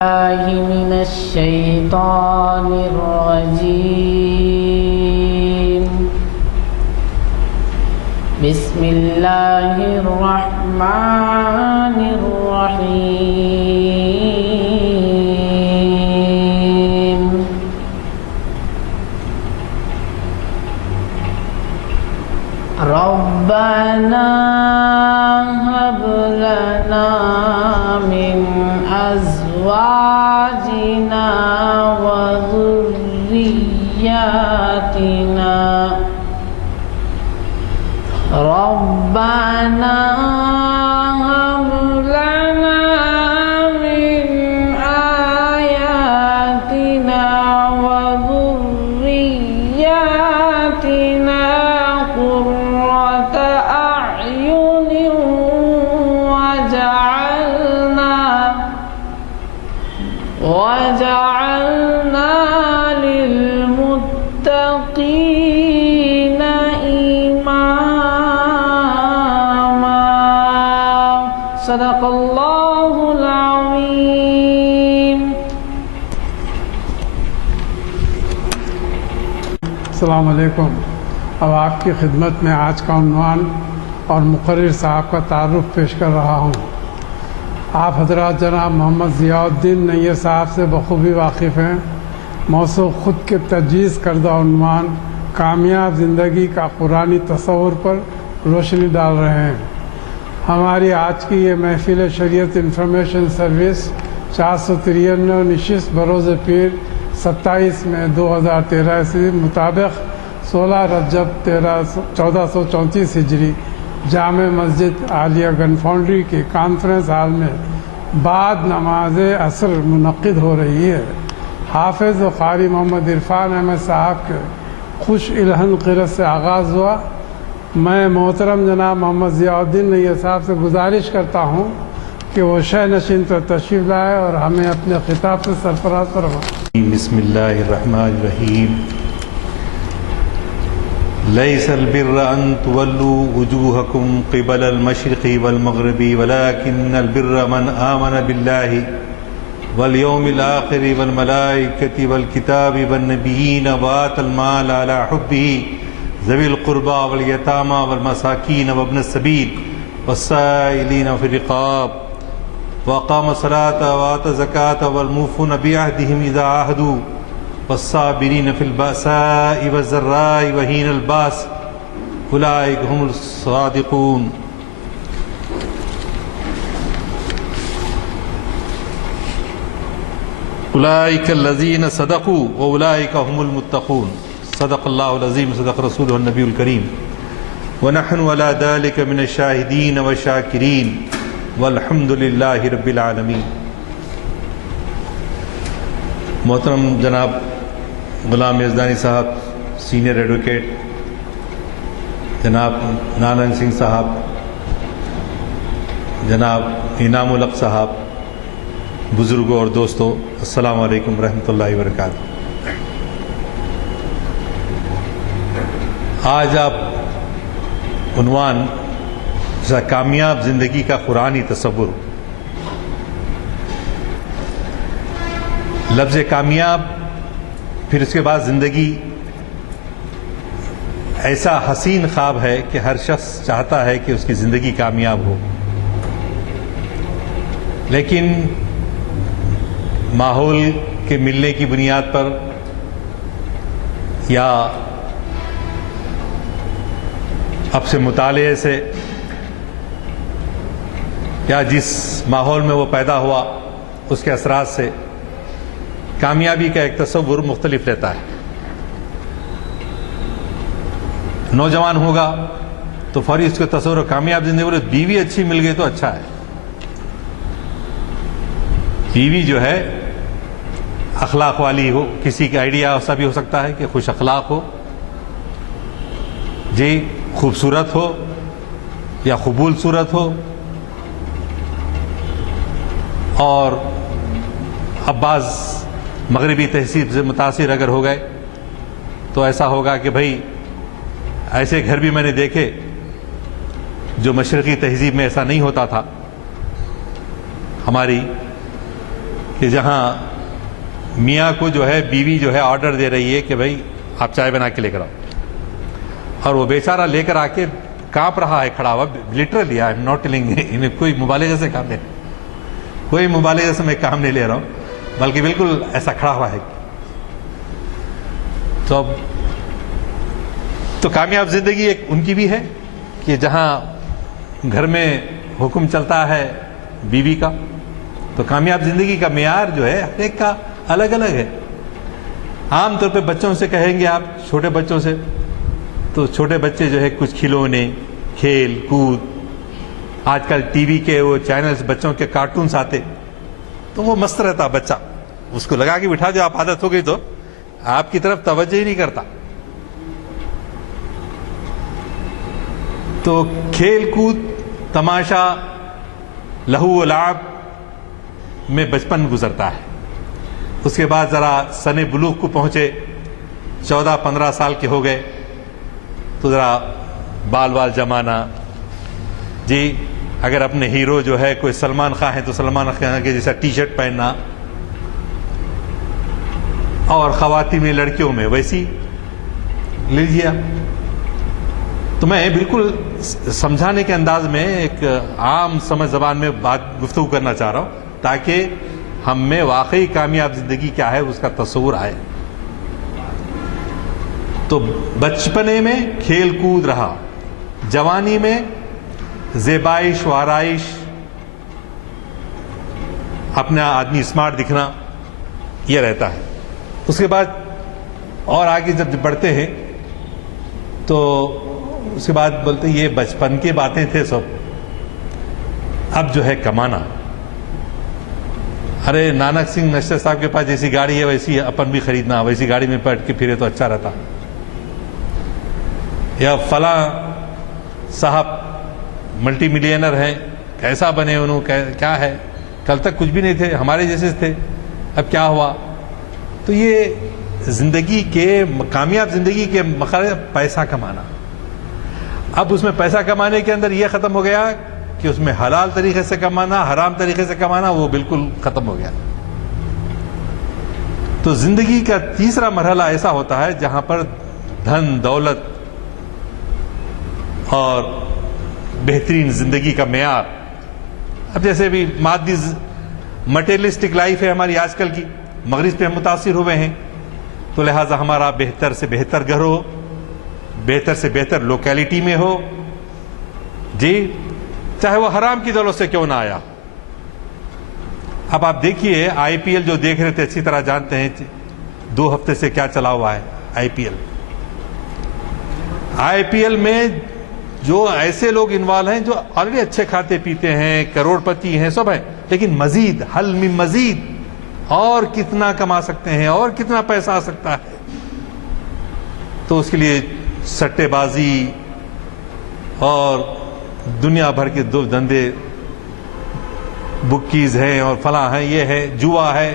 من الشيطان الرجيم. بسم الله الرحمن الرحيم. ربنا هب لنا من أزواجنا وذرياتنا ربنا هب لنا من آياتنا وذرياتنا قرة أعين وجعلنا للمتقين إماما. صدق اللہ العظیم. السلام علیکم. اب آپ کی خدمت میں آج کا عنوان اور مقرر صاحب کا تعارف پیش کر رہا ہوں. آپ حضرات جناب محمد ضیاء الدین نیّر صاحب سے بخوبی واقف ہیں. موضوع خود کے تجویز کردہ عنوان کامیاب زندگی کا قرآنی تصور پر روشنی ڈال رہے ہیں. ہماری آج کی یہ محفل شریعت انفارمیشن سروس 493 نشست بروز پیر 27 مئی 2013 سے مطابق 16 رجب 1434 ہجری جامع مسجد عالیہ گن فاؤنڈری کے کانفرنس ہال میں بعد نماز عصر منعقد ہو رہی ہے. حافظ و قاری محمد عرفان احمد صاحب کے خوش الہن قرت سے آغاز ہوا. میں محترم جناب محمد ضیاء الدین نیّر صاحب سے گزارش کرتا ہوں کہ وہ شہ نشین پر تشریف لائے اور ہمیں اپنے خطاب سے سرفراز فرمائیں. بسم اللہ الرحمن الرحیم. لیس البر ان تولوا وجوہکم قبل المشرق والمغرب ولكن البر من آمن باللہ والیوم الآخر والملائکۃ والکتاب والنبیین وآتى المال على حبہ ذوی القربى والیتامى والمساکین وابن السبیل والسائلین فی الرقاب وأقام الصلاة وآتى الزکاة والموفون بعہدہم اذا عاہدوا والصابرین فی البأساء والضراء وحین الباس اولئک هم الصادقون. اولئک الذین صدقوا واولئک هم المتقون. صدق اللہ العظیم. صدق رسولہ النبی الکریم. ونحن على ذلك من الشاہدین والشاکرین والحمد للہ رب العالمین. محترم جناب غلام یزدانی صاحب سینئر ایڈوکیٹ، جناب نالن سنگھ صاحب، جناب انعام الحق صاحب، بزرگوں اور دوستوں، السلام علیکم ورحمۃ اللہ وبرکاتہ. آج آپ عنوان کامیاب زندگی کا قرآنی تصور. لفظ کامیاب، پھر اس کے بعد زندگی ایسا حسین خواب ہے کہ ہر شخص چاہتا ہے کہ اس کی زندگی کامیاب ہو، لیکن ماحول کے ملنے کی بنیاد پر یا اب سے مطالعے سے یا جس ماحول میں وہ پیدا ہوا اس کے اثرات سے کامیابی کا ایک تصور مختلف رہتا ہے. نوجوان ہوگا تو فوری اس کے تصور کامیاب زندگی بولے بیوی اچھی مل گئی تو اچھا ہے. بیوی جو ہے اخلاق والی ہو، کسی کا آئیڈیا ایسا بھی ہو سکتا ہے کہ خوش اخلاق ہو، جی خوبصورت ہو یا قبول صورت ہو، اور اب بعض مغربی تہذیب سے متاثر اگر ہو گئے تو ایسا ہوگا کہ بھائی ایسے گھر بھی میں نے دیکھے جو مشرقی تہذیب میں ایسا نہیں ہوتا تھا. ہماری کہ جہاں میاں کو جو ہے بیوی جو ہے آرڈر دے رہی ہے کہ بھائی آپ چائے بنا کے لے کر آؤ، اور وہ بیچارہ لے کر آ کے کانپ رہا ہے کھڑا ہوا، literally I am not telling, کوئی مبالغے سے کام نہیں، کوئی مبالغے سے میں کام نہیں لے رہا ہوں، بلکہ بالکل ایسا کھڑا ہوا ہے۔ تو کامیاب زندگی ایک ان کی بھی ہے کہ جہاں گھر میں حکم چلتا ہے بیوی کا، تو کامیاب زندگی کا معیار جو ہے ہر ایک کا الگ الگ ہے۔ عام طور پہ بچوں سے کہیں گے آپ، چھوٹے بچوں سے، تو چھوٹے بچے جو ہے کچھ کھلونے، کھیل کود، آج کل ٹی وی کے وہ چینلز، بچوں کے کارٹونز آتے، تو وہ مست رہتا بچہ، اس کو لگا کے بٹھا دو، آپ عادت ہو گئی تو آپ کی طرف توجہ ہی نہیں کرتا۔ تو کھیل کود، تماشا، لہو و لعب میں بچپن گزرتا ہے۔ اس کے بعد ذرا سن بلوغ کو پہنچے، 14-15 سال کے ہو گئے تو ذرا بال جمانا، جی اگر اپنے ہیرو جو ہے کوئی سلمان خان ہے تو سلمان خان کے جیسا ٹی شرٹ پہننا، اور خواتین میں لڑکیوں میں ویسی لیجیے۔ تو میں بالکل سمجھانے کے انداز میں ایک عام سمجھ زبان میں بات گفتگو کرنا چاہ رہا ہوں تاکہ ہم میں واقعی کامیاب زندگی کیا ہے اس کا تصور آئے۔ تو بچپنے میں کھیل کود رہا، جوانی میں زیبائش و آرائش، اپنا آدمی اسمارٹ دکھنا، یہ رہتا ہے۔ اس کے بعد اور آگے جب بڑھتے ہیں تو اس کے بعد بولتے ہیں یہ بچپن کی باتیں تھے سب، اب جو ہے کمانا۔ ارے نانک سنگھ نشتر صاحب کے پاس جیسی گاڑی ہے ویسی اپن بھی خریدنا، ویسی گاڑی میں بیٹھ کے پھرے تو اچھا رہتا، یا فلاں صاحب ملٹی ملینر ہیں، کیسا بنے انہوں، کیا ہے، کل تک کچھ بھی نہیں تھے، ہمارے جیسے تھے، اب کیا ہوا۔ تو یہ زندگی کے کامیاب زندگی کے مقصد پیسہ کمانا۔ اب اس میں پیسہ کمانے کے اندر یہ ختم ہو گیا کہ اس میں حلال طریقے سے کمانا، حرام طریقے سے کمانا، وہ بالکل ختم ہو گیا۔ تو زندگی کا تیسرا مرحلہ ایسا ہوتا ہے جہاں پر دھن دولت اور بہترین زندگی کا معیار، اب جیسے بھی مادی مٹیریلسٹک لائف ہے ہماری آج کل کی، مغرب پہ ہم متاثر ہوئے ہیں، تو لہٰذا ہمارا بہتر سے بہتر گھر ہو، بہتر سے بہتر لوکیلٹی میں ہو، جی چاہے وہ حرام کی دولت سے کیوں نہ آیا۔ اب آپ دیکھیے آئی پی ایل جو دیکھ رہے تھے اچھی طرح جانتے ہیں 2 ہفتے سے کیا چلا ہوا ہے۔ آئی پی ایل میں جو ایسے لوگ انوالو ہیں جو آلریڈی اچھے کھاتے پیتے ہیں، کروڑ پتی ہیں، سب ہیں، لیکن مزید حل میں مزید اور کتنا کما سکتے ہیں اور کتنا پیسہ آ سکتا ہے، تو اس کے لیے سٹے بازی اور دنیا بھر کے دو دندے، بکیز ہیں اور فلاں ہیں، یہ ہے جوا ہے،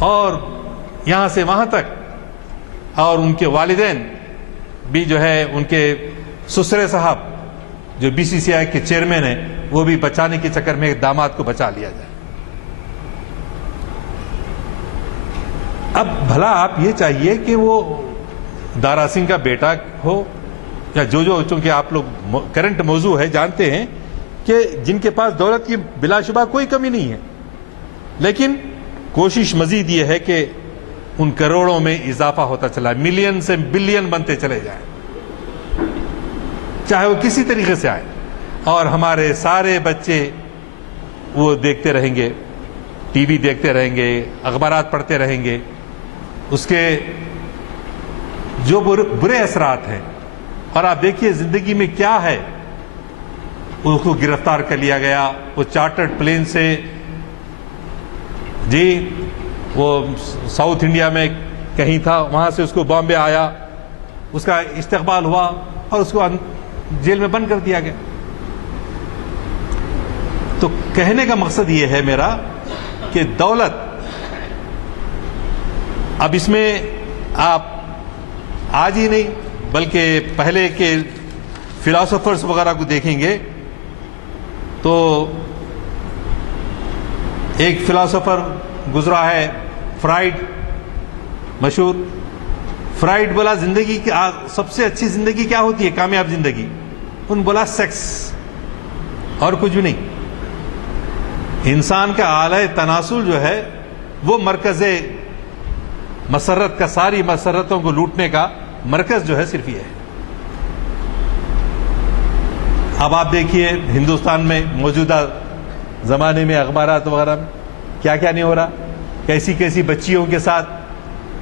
اور یہاں سے وہاں تک، اور ان کے والدین بھی جو ہے ان کے سسرے صاحب جو بی سی سی آئی کے چیئرمین ہیں وہ بھی بچانے کے چکر میں داماد کو بچا لیا جائے۔ اب بھلا آپ یہ چاہیے کہ وہ دارا سنگھ کا بیٹا ہو یا جو چونکہ آپ لوگ کرنٹ موضوع ہے جانتے ہیں کہ جن کے پاس دولت کی بلا شبہ کوئی کمی نہیں ہے، لیکن کوشش مزید یہ ہے کہ ان کروڑوں میں اضافہ ہوتا چلا، ملین سے بلین بنتے چلے جائیں، چاہے وہ کسی طریقے سے آئے، اور ہمارے سارے بچے وہ دیکھتے رہیں گے، ٹی وی دیکھتے رہیں گے، اخبارات پڑھتے رہیں گے، اس کے جو برے اثرات ہیں۔ اور آپ دیکھیے زندگی میں کیا ہے، اس کو گرفتار کر لیا گیا، وہ چارٹرڈ پلین سے، جی وہ ساؤتھ انڈیا میں کہیں تھا، وہاں سے اس کو بامبے آیا، اس کا استقبال ہوا اور اس کو جیل میں بند کر دیا گیا۔ تو کہنے کا مقصد یہ ہے میرا کہ دولت، اب اس میں آپ آج ہی نہیں بلکہ پہلے کے فلاسفرز وغیرہ کو دیکھیں گے تو ایک فلاسفر گزرا ہے فرائڈ، مشہور فرائڈ، بولا زندگی کی سب سے اچھی زندگی کیا ہوتی ہے، کامیاب زندگی؟ ان بولا سیکس، اور کچھ بھی نہیں۔ انسان کا اعلی تناسل جو ہے وہ مرکز مسرت کا، ساری مسرتوں کو لوٹنے کا مرکز جو ہے صرف یہ ہے۔ اب آپ دیکھیے ہندوستان میں موجودہ زمانے میں اخبارات وغیرہ میں کیا کیا نہیں ہو رہا، کیسی کیسی بچیوں کے ساتھ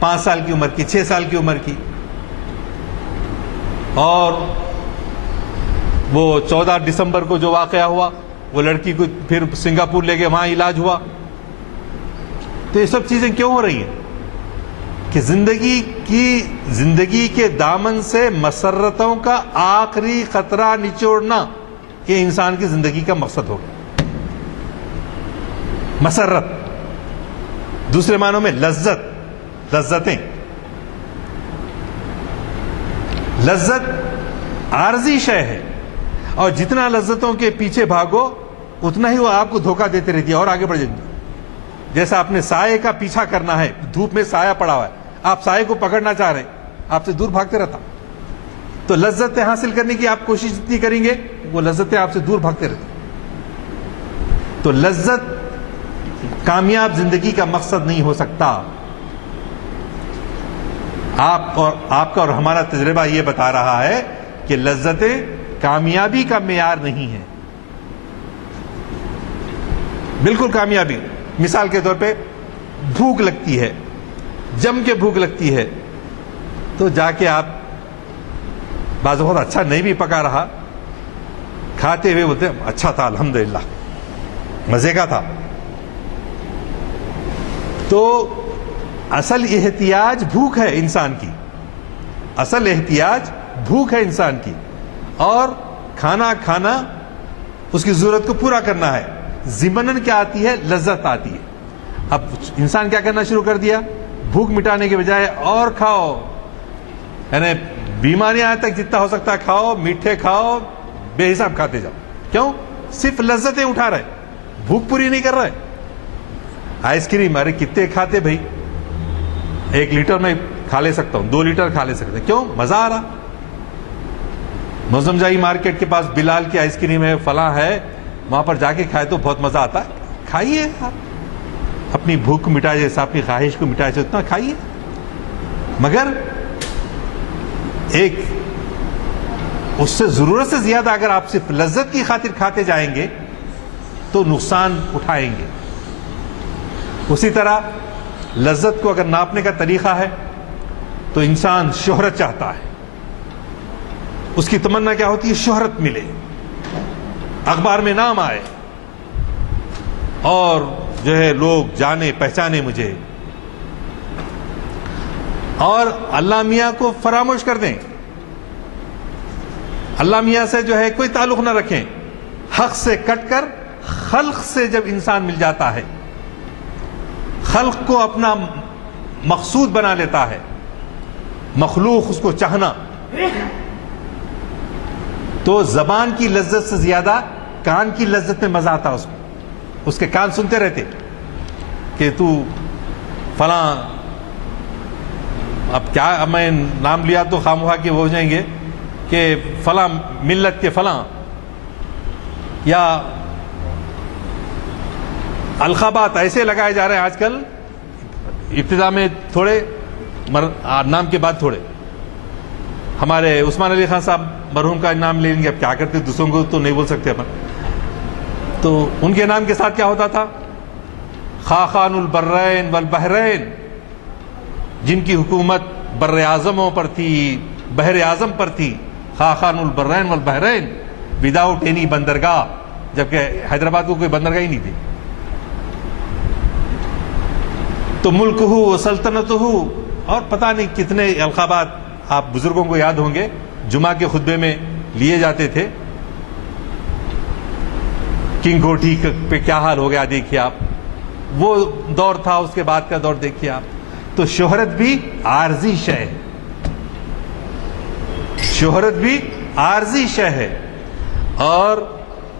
5 سال کی عمر کی، 6 سال کی عمر کی، اور وہ 14 دسمبر کو جو واقعہ ہوا، وہ لڑکی کو پھر سنگاپور لے کے وہاں علاج ہوا۔ تو یہ سب چیزیں کیوں ہو رہی ہیں کہ زندگی کے دامن سے مسرتوں کا آخری قطرہ نچوڑنا، یہ انسان کی زندگی کا مقصد ہوگا۔ مسرت، دوسرے معنوں میں لذتیں۔ لذت عارضی شے ہے، اور جتنا لذتوں کے پیچھے بھاگو اتنا ہی وہ آپ کو دھوکہ دیتے رہتی ہے اور آگے بڑھ جائیں گے۔ جیسا آپ نے سائے کا پیچھا کرنا ہے، دھوپ میں سایہ پڑا ہوا ہے، آپ سائے کو پکڑنا چاہ رہے ہیں، آپ سے دور بھاگتے رہتا، تو لذتیں حاصل کرنے کی آپ کوشش جتنی کریں گے وہ لذتیں آپ سے دور بھاگتے رہتی۔ تو لذت کامیاب زندگی کا مقصد نہیں ہو سکتا۔ آپ کا اور ہمارا تجربہ یہ بتا رہا ہے کہ لذتیں کامیابی کا معیار نہیں ہے، بالکل کامیابی۔ مثال کے طور پہ بھوک لگتی ہے، جم کے بھوک لگتی ہے، تو جا کے آپ بعض وقت اچھا نہیں بھی پکا رہا، کھاتے ہوئے بولتے ہیں اچھا تھا الحمدللہ، مزے کا تھا۔ تو اصل احتیاج بھوک ہے انسان کی، اصل احتیاج بھوک ہے انسان کی، اور کھانا اس کی ضرورت کو پورا کرنا ہے۔ ضمناً کیا آتی ہے؟ لذت آتی ہے۔ اب انسان کیا کرنا شروع کر دیا؟ بھوک مٹانے کے بجائے اور کھاؤ، یعنی بیماریاں تک جتنا ہو سکتا ہے کھاؤ، میٹھے کھاؤ، بے حساب کھاتے جاؤ۔ کیوں؟ صرف لذتیں اٹھا رہے، بھوک پوری نہیں کر رہے۔ آئس کریم، ارے کتنے کھاتے بھائی، 1 لیٹر میں کھا لے سکتا ہوں، 2 لیٹر کھا لے سکتے ہیں، کیوں؟ مزہ آ رہا۔ موزم جائی مارکیٹ کے پاس بلال کی آئس کریم ہے، فلاں ہے، وہاں پر جا کے کھائے تو بہت مزہ آتا ہے، کھائیے آپ، اپنی بھوک کو مٹائے جیسا، اپنی خواہش کو مٹائے جیسا، اتنا کھائیے۔ مگر ایک اس سے ضرورت سے زیادہ اگر آپ صرف لذت کی خاطر کھاتے جائیں گے تو نقصان اٹھائیں گے۔ اسی طرح لذت کو اگر ناپنے کا طریقہ ہے تو انسان شہرت چاہتا ہے، اس کی تمنا کیا ہوتی ہے؟ شہرت ملے، اخبار میں نام آئے، اور جو ہے لوگ جانے پہچانے مجھے، اور اللہ میاں کو فراموش کر دیں، اللہ میاں سے جو ہے کوئی تعلق نہ رکھیں، حق سے کٹ کر خلق سے جب انسان مل جاتا ہے، خلق کو اپنا مقصود بنا لیتا ہے، مخلوق اس کو چاہنا، تو زبان کی لذت سے زیادہ کان کی لذت میں مزہ آتا اس کو، اس کے کان سنتے رہتے کہ تو فلاں، اب کیا میں نام لیا تو خامخواہ کے وہ ہو جائیں گے کہ فلاں ملت کے فلاں، یا القابات ایسے لگائے جا رہے ہیں آج کل، ابتدا میں تھوڑے، نام کے بعد تھوڑے۔ ہمارے عثمان علی خان صاحب مرحوم کا نام لے لیں گے، اب کیا کرتے، دوسروں کو تو نہیں بول سکتے اپن، تو ان کے نام کے ساتھ کیا ہوتا تھا؟ خاقان البرین والبحرین، جن کی حکومت بر اعظموں پر تھی، بحر اعظم پر تھی، خاقان البرین والبحرین وداؤٹ اینی بندرگاہ، جبکہ حیدرآباد کو کوئی بندرگاہ ہی نہیں تھی۔ تو ملک ہو، سلطنت ہو، اور پتہ نہیں کتنے القابات آپ بزرگوں کو یاد ہوں گے، جمعہ کے خطبے میں لیے جاتے تھے۔ کنگ کوٹھی پہ کیا حال ہو گیا دیکھیے آپ، وہ دور تھا، اس کے بعد کا دور دیکھیے آپ۔ تو شہرت بھی عارضی شے ہے، شہرت بھی عارضی شے ہے، اور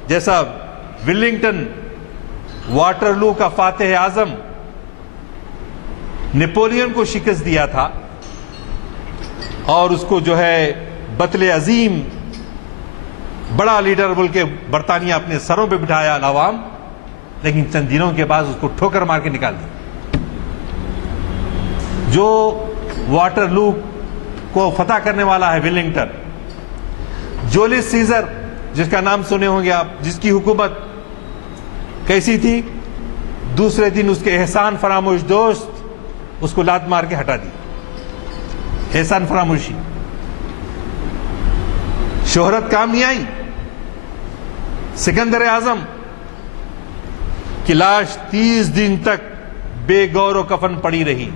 جیسا ولنگٹن واٹرلو کا فاتح اعظم نیپولین کو شکست دیا تھا اور اس کو جو ہے بطل عظیم بڑا لیڈر بول کے برطانیہ اپنے سروں پہ بٹھایا عوام، لیکن چند دنوں کے بعد اس کو ٹھوکر مار کے نکال دیا۔ جو واٹرلو کو فتح کرنے والا ہے ولنگٹن، جولیس سیزر جس کا نام سنے ہوں گے آپ، جس کی حکومت کیسی تھی، دوسرے دن اس کے احسان فراموش دوست اس کو لات مار کے ہٹا دی۔ احسان فراموشی، شہرت کام نہیں آئی۔ سکندر اعظم کی لاش 30 دن تک بے گور و کفن پڑی رہی،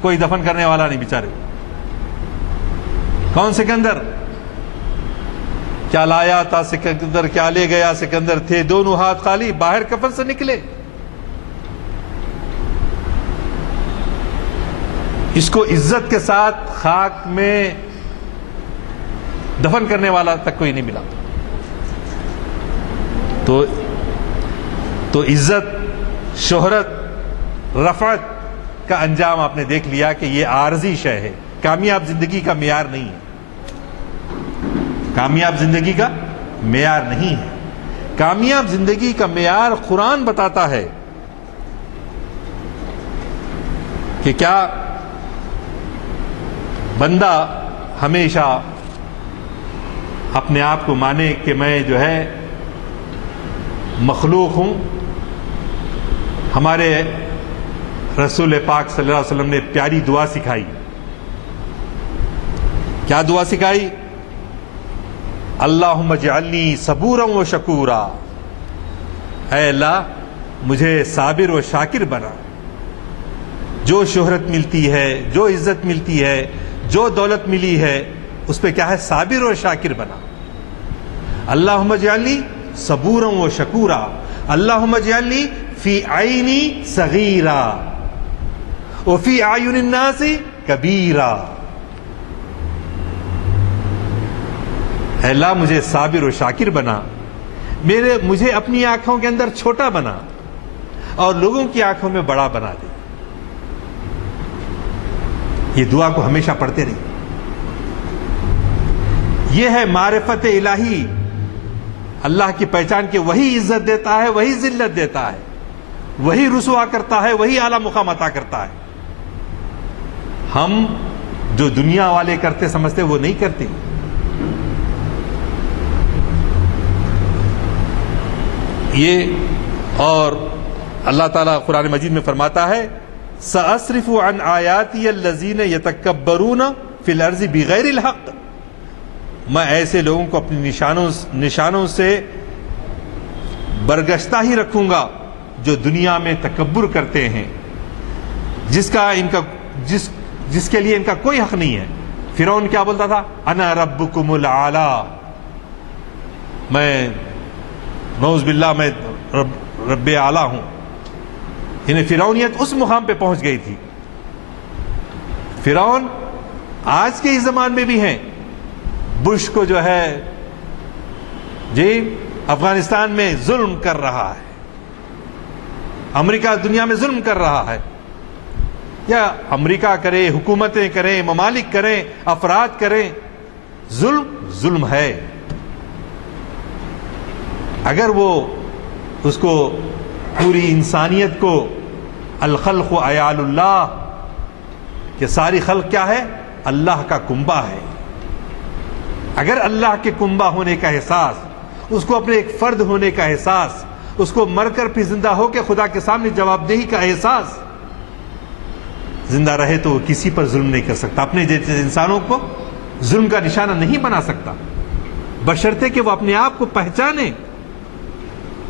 کوئی دفن کرنے والا نہیں بیچارے۔ کون سکندر؟ کیا لایا تھا سکندر، کیا لے گیا سکندر؟ تھے دونوں ہاتھ خالی، باہر کفن سے نکلے۔ اس کو عزت کے ساتھ خاک میں دفن کرنے والا تک کوئی نہیں ملا۔ تو عزت، شہرت، رفعت کا انجام آپ نے دیکھ لیا کہ یہ عارضی شے ہے، کامیاب زندگی کا معیار نہیں ہے۔ کامیاب زندگی کا معیار نہیں ہے۔ کامیاب زندگی کا معیار قرآن بتاتا ہے کہ کیا بندہ ہمیشہ اپنے آپ کو مانے کہ میں جو ہے مخلوق ہوں۔ ہمارے رسول پاک صلی اللہ علیہ وسلم نے پیاری دعا سکھائی۔ کیا دعا سکھائی؟ اللہم اجعلنی صبورا و شکورا، اے اللہ مجھے صابر و شاکر بنا۔ جو شہرت ملتی ہے، جو عزت ملتی ہے، جو دولت ملی ہے، اس پہ کیا ہے؟ صابر و شاکر بنا۔ اللہم اجعلنی صبورا و شکورا، اللہم اجعلنی فی عینی صغیرا وفی اعین الناس کبیرا۔ اے اللہ مجھے صابر و شاکر بنا، مجھے اپنی آنکھوں کے اندر چھوٹا بنا اور لوگوں کی آنکھوں میں بڑا بنا دے۔ یہ دعا کو ہمیشہ پڑھتے رہیے۔ یہ ہے معرفت الہی، اللہ کی پہچان کے وہی عزت دیتا ہے، وہی ذلت دیتا ہے، وہی رسوا کرتا ہے، وہی اعلیٰ مقام عطا کرتا ہے۔ ہم جو دنیا والے کرتے سمجھتے وہ نہیں کرتے۔ یہ اور اللہ تعالیٰ قرآن مجید میں فرماتا ہے سأصرف عن آیاتی الذین یتکبرون فی الارض بغیر الحق، میں ایسے لوگوں کو اپنی نشانوں سے برگشتہ ہی رکھوں گا جو دنیا میں تکبر کرتے ہیں، جس کے لیے ان کا کوئی حق نہیں ہے۔ فرعون کیا بولتا تھا؟ انا ربکم الاعلی، میں نعوذ باللہ میں رب اعلی ہوں۔ انہیں فرعونیت اس مقام پہ پہنچ گئی تھی۔ فرعون آج کے اس زمان میں بھی ہیں۔ بش کو جو ہے جی افغانستان میں ظلم کر رہا ہے، امریکہ دنیا میں ظلم کر رہا ہے، یا امریکہ کرے، حکومتیں کریں، ممالک کریں، افراد کریں، ظلم ہے۔ اگر وہ اس کو پوری انسانیت کو الخلق عیال اللہ کہ ساری خلق کیا ہے؟ اللہ کا کنبہ ہے۔ اگر اللہ کے کنبہ ہونے کا احساس، اس کو اپنے ایک فرد ہونے کا احساس، اس کو مر کر پھر زندہ ہو کے خدا کے سامنے جواب دہی کا احساس زندہ رہے تو وہ کسی پر ظلم نہیں کر سکتا، اپنے جیسے انسانوں کو ظلم کا نشانہ نہیں بنا سکتا، بشرطے کہ وہ اپنے آپ کو پہچانے۔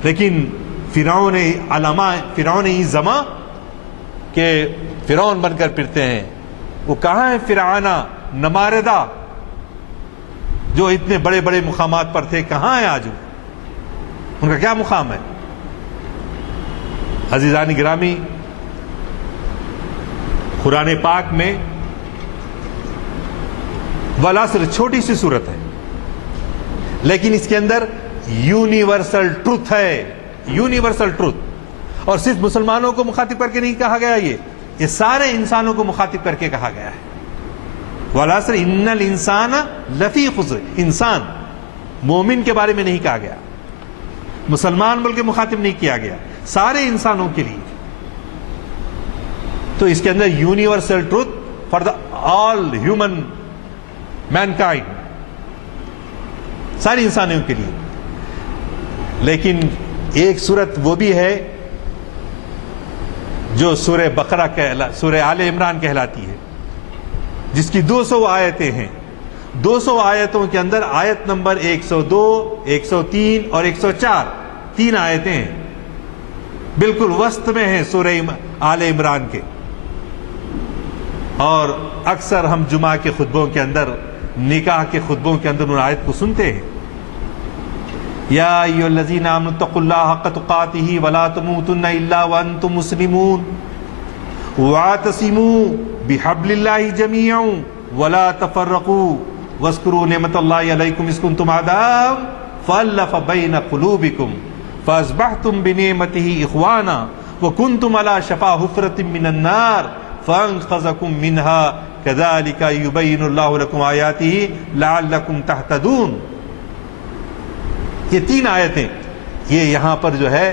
لیکن فرعون زماں کے فرعون بن کر پھرتے ہیں، وہ کہاں ہیں فرعونہ نماردہ جو اتنے بڑے بڑے مقامات پر تھے؟ کہاں ہیں آج؟ ان کا کیا مقام ہے؟ عزیزان گرامی، قرآن پاک میں والعصر چھوٹی سی صورت ہے، لیکن اس کے اندر یونیورسل ٹروتھ ہے، یونیورسل ٹروتھ۔ اور صرف مسلمانوں کو مخاطب کر کے نہیں کہا گیا، یہ سارے انسانوں کو مخاطب کر کے کہا گیا ہے۔ والعصر ان الانسان لفی خسر، انسان مومن کے بارے میں نہیں کہا گیا، مسلمان بول کے مخاطب نہیں کیا گیا، سارے انسانوں کے لیے۔ تو اس کے اندر universal truth for the all human mankind, سارے انسانوں کے لیے۔ لیکن ایک صورت وہ بھی ہے جو سورہ بقرہ سورہ آل عمران کہلاتی ہے، جس کی 200 آیتیں ہیں۔ 200 آیتوں کے اندر آیت نمبر 102، 103 اور 104، 3 آیتیں ہیں، بالکل وسط میں ہیں سورہ آل عمران کے۔ اور اکثر ہم جمعہ کے خطبوں کے اندر، نکاح کے خطبوں کے اندر ان آیت کو سنتے ہیں، یا ایھا الذین آمنوا اتقوا اللہ حق تقاتہ ولا تموتن الا وانتم مسلمون واعتصموا بحبل اللہ جميعا ولا تفرقوا واذکروا نعمت اللہ علیکم اذ کنتم اعداء فالف بین قلوبکم فاصبحتم بنعمتہ اخوانا وکنتم علی شفا حفرۃ من النار فانقذکم منها کذالک یبین اللہ لکم آیاتہ لعلکم تہتدون۔ یہ 3 آیتیں یہ یہاں پر جو ہے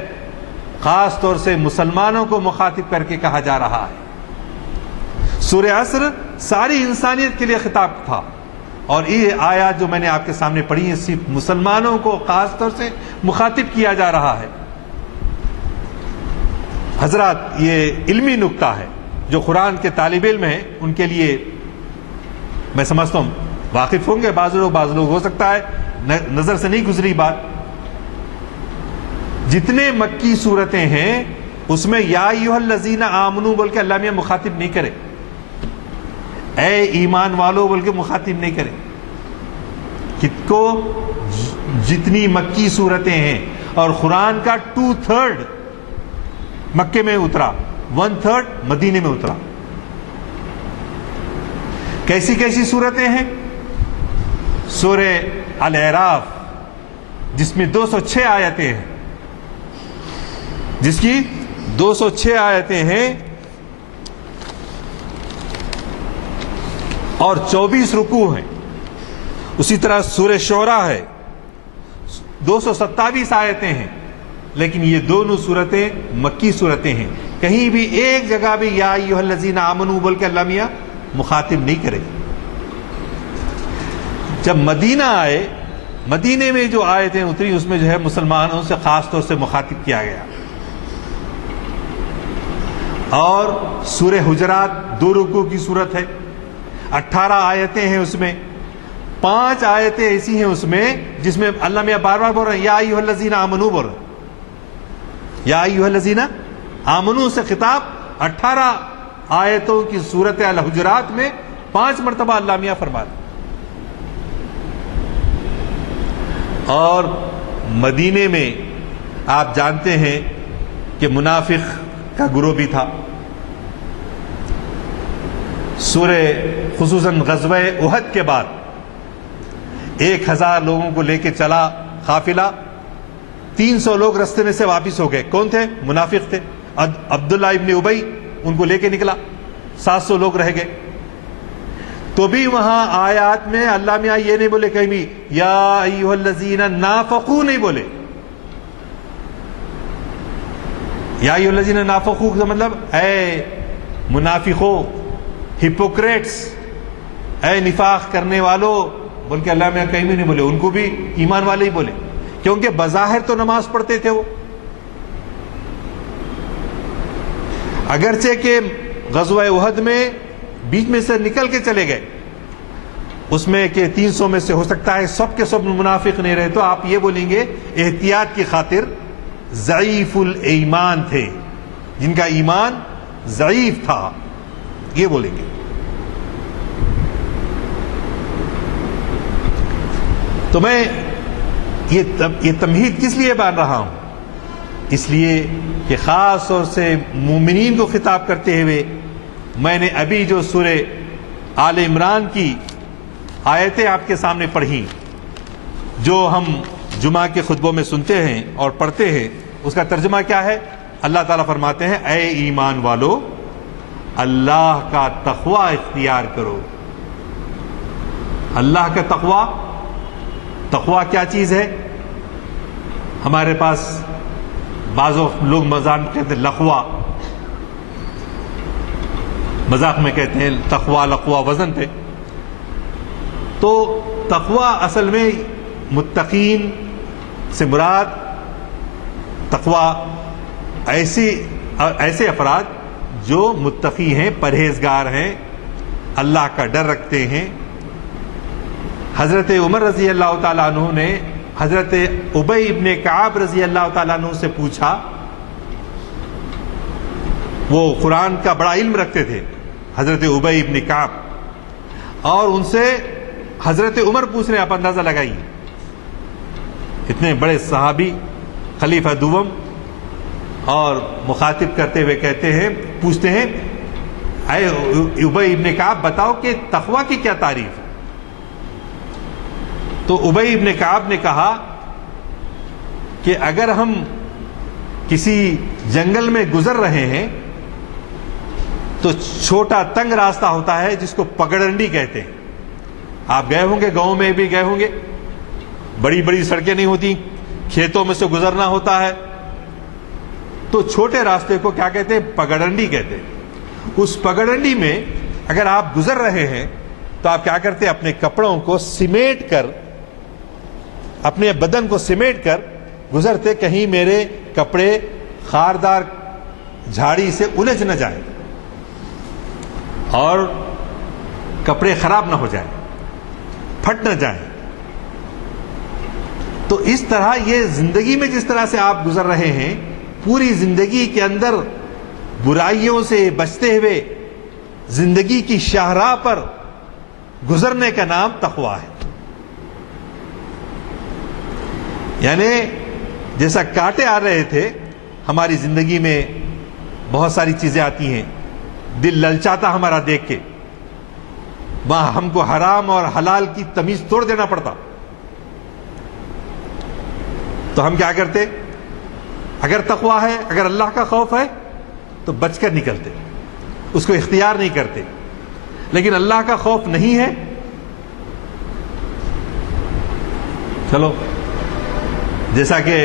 خاص طور سے مسلمانوں کو مخاطب کر کے کہا جا رہا ہے۔ سورہ عصر ساری انسانیت کے لیے خطاب تھا، اور یہ آیات جو میں نے آپ کے سامنے پڑھی ہیں صرف مسلمانوں کو خاص طور سے مخاطب کیا جا رہا ہے۔ حضرات یہ علمی نکتہ ہے، جو قرآن کے طالب علم ہیں ان کے لیے میں سمجھتا ہوں واقف ہوں گے، بعض لوگ ہو سکتا ہے نظر سے نہیں گزری بات۔ جتنے مکی صورتیں ہیں اس میں یا ایھا الذین آمنوا بول کے اللہ میاں مخاطب نہیں کرے، اے ایمان والو بول کے مخاطب نہیں کرے۔ کت کو جتنی مکی صورتیں ہیں، اور قرآن کا 2/3 مکے میں اترا، 1/3 مدینے میں اترا۔ کیسی کیسی صورتیں ہیں؟ سورہ الاعراف جس میں 206 آیتیں ہیں، جس کی 206 آیتیں ہیں اور 24 رکوع ہیں۔ اسی طرح سورہ شعراء ہے، 227 آیتیں ہیں، لیکن یہ دونوں صورتیں مکی صورتیں ہیں۔ کہیں بھی ایک جگہ بھی یا ایھا الذین آمنوا بول کے اللہ میاں مخاطب نہیں کرے۔ جب مدینہ آئے، مدینے میں جو آیتیں اتری اس میں جو ہے مسلمانوں سے خاص طور سے مخاطب کیا گیا۔ اور سورہ حجرات 2 رکوع کی صورت ہے، 18 آیتیں ہیں اس میں، 5 آیتیں ایسی ہیں اس میں جس میں اللہ میاں بار بار بول رہے ہیں یا ایھا الذین آمنوا بول رہے ہیں، یا ایھا الذین آمنوا سے خطاب 18 آیتوں کی صورت الحجرات میں 5 مرتبہ اللہ میاں فرما رہے۔ اور مدینے میں آپ جانتے ہیں کہ منافق کا گروہ بھی تھا۔ سورہ خصوصاً غزوہ احد کے بعد 1000 لوگوں کو لے کے چلا قافلہ، 300 لوگ رستے میں سے واپس ہو گئے۔ کون تھے؟ منافق تھے۔ عبداللہ ابن ابی ان کو لے کے نکلا، 700 لوگ رہ گئے۔ تو بھی وہاں آیات میں اللہ میاں یہ نہیں بولے کہیں بھی یا ایھا الذین نافقوا نہیں بولے۔ یا ایھا الذین نافقوا کا مطلب اے منافقوں، ہپوکریٹس، اے نفاق کرنے والوں بول کے اللہ میاں کہیں بھی نہیں بولے، ان کو بھی ایمان والے ہی بولے، کیونکہ بظاہر تو نماز پڑھتے تھے وہ، اگرچہ کہ غزوہ احد میں بیچ میں سے نکل کے چلے گئے، اس میں کہ 300 میں سے ہو سکتا ہے سب کے سب منافق نہیں رہے، تو آپ یہ بولیں گے احتیاط کی خاطر ضعیف الایمان تھے، جن کا ایمان ضعیف تھا، یہ بولیں گے۔ تو میں یہ تمہید کس لیے بان رہا ہوں؟ اس لیے کہ خاص طور سے مومنین کو خطاب کرتے ہوئے میں نے ابھی جو سورہ آل عمران کی آیتیں آپ کے سامنے پڑھی، جو ہم جمعہ کے خطبوں میں سنتے ہیں اور پڑھتے ہیں، اس کا ترجمہ کیا ہے؟ اللہ تعالیٰ فرماتے ہیں اے ایمان والو اللہ کا تقوی اختیار کرو. اللہ کا تقوی کیا چیز ہے؟ ہمارے پاس بعض لوگ مذاق کہتے ہیں لقوہ، مذاق میں کہتے ہیں تقوی لقوہ وزن پہ. تو تقوی اصل میں متقین سے مراد تقوی ایسے افراد جو متقی ہیں، پرہیزگار ہیں، اللہ کا ڈر رکھتے ہیں. حضرت عمر رضی اللہ تعالیٰ عنہ نے حضرت ابی ابن کعب رضی اللہ تعالیٰ عنہ سے پوچھا. وہ قرآن کا بڑا علم رکھتے تھے حضرت ابی ابن کعب، اور ان سے حضرت عمر پوچھ رہے ہیں. آپ اندازہ لگائیے، اتنے بڑے صحابی، خلیفہ دوم، اور مخاطب کرتے ہوئے کہتے ہیں، پوچھتے ہیں اے ابی ابن کعب بتاؤ کہ تقوی کی کیا تعریف ہے؟ تو ابی ابن کعب نے کہا کہ اگر ہم کسی جنگل میں گزر رہے ہیں تو چھوٹا تنگ راستہ ہوتا ہے جس کو پگڈنڈی کہتے ہیں. آپ گئے ہوں گے، گاؤں میں بھی گئے ہوں گے، بڑی بڑی سڑکیں نہیں ہوتی، کھیتوں میں سے گزرنا ہوتا ہے. تو چھوٹے راستے کو کیا کہتے ہیں؟ پگڈنڈی کہتے ہیں. اس پگڈنڈی میں اگر آپ گزر رہے ہیں تو آپ کیا کرتے ہیں؟ اپنے کپڑوں کو سمیٹ کر، اپنے بدن کو سمیٹ کر گزرتے، کہیں میرے کپڑے خاردار جھاڑی سے الجھ نہ جائیں اور کپڑے خراب نہ ہو جائیں، پھٹ نہ جائیں. تو اس طرح یہ زندگی میں جس طرح سے آپ گزر رہے ہیں، پوری زندگی کے اندر برائیوں سے بچتے ہوئے زندگی کی شاہراہ پر گزرنے کا نام تقوی ہے. یعنی جیسا کانٹے آ رہے تھے، ہماری زندگی میں بہت ساری چیزیں آتی ہیں، دل للچاتا ہمارا دیکھ کے، وہاں ہم کو حرام اور حلال کی تمیز توڑ دینا پڑتا. تو ہم کیا کرتے؟ اگر تقوی ہے، اگر اللہ کا خوف ہے تو بچ کر نکلتے، اس کو اختیار نہیں کرتے. لیکن اللہ کا خوف نہیں ہے، چلو جیسا کہ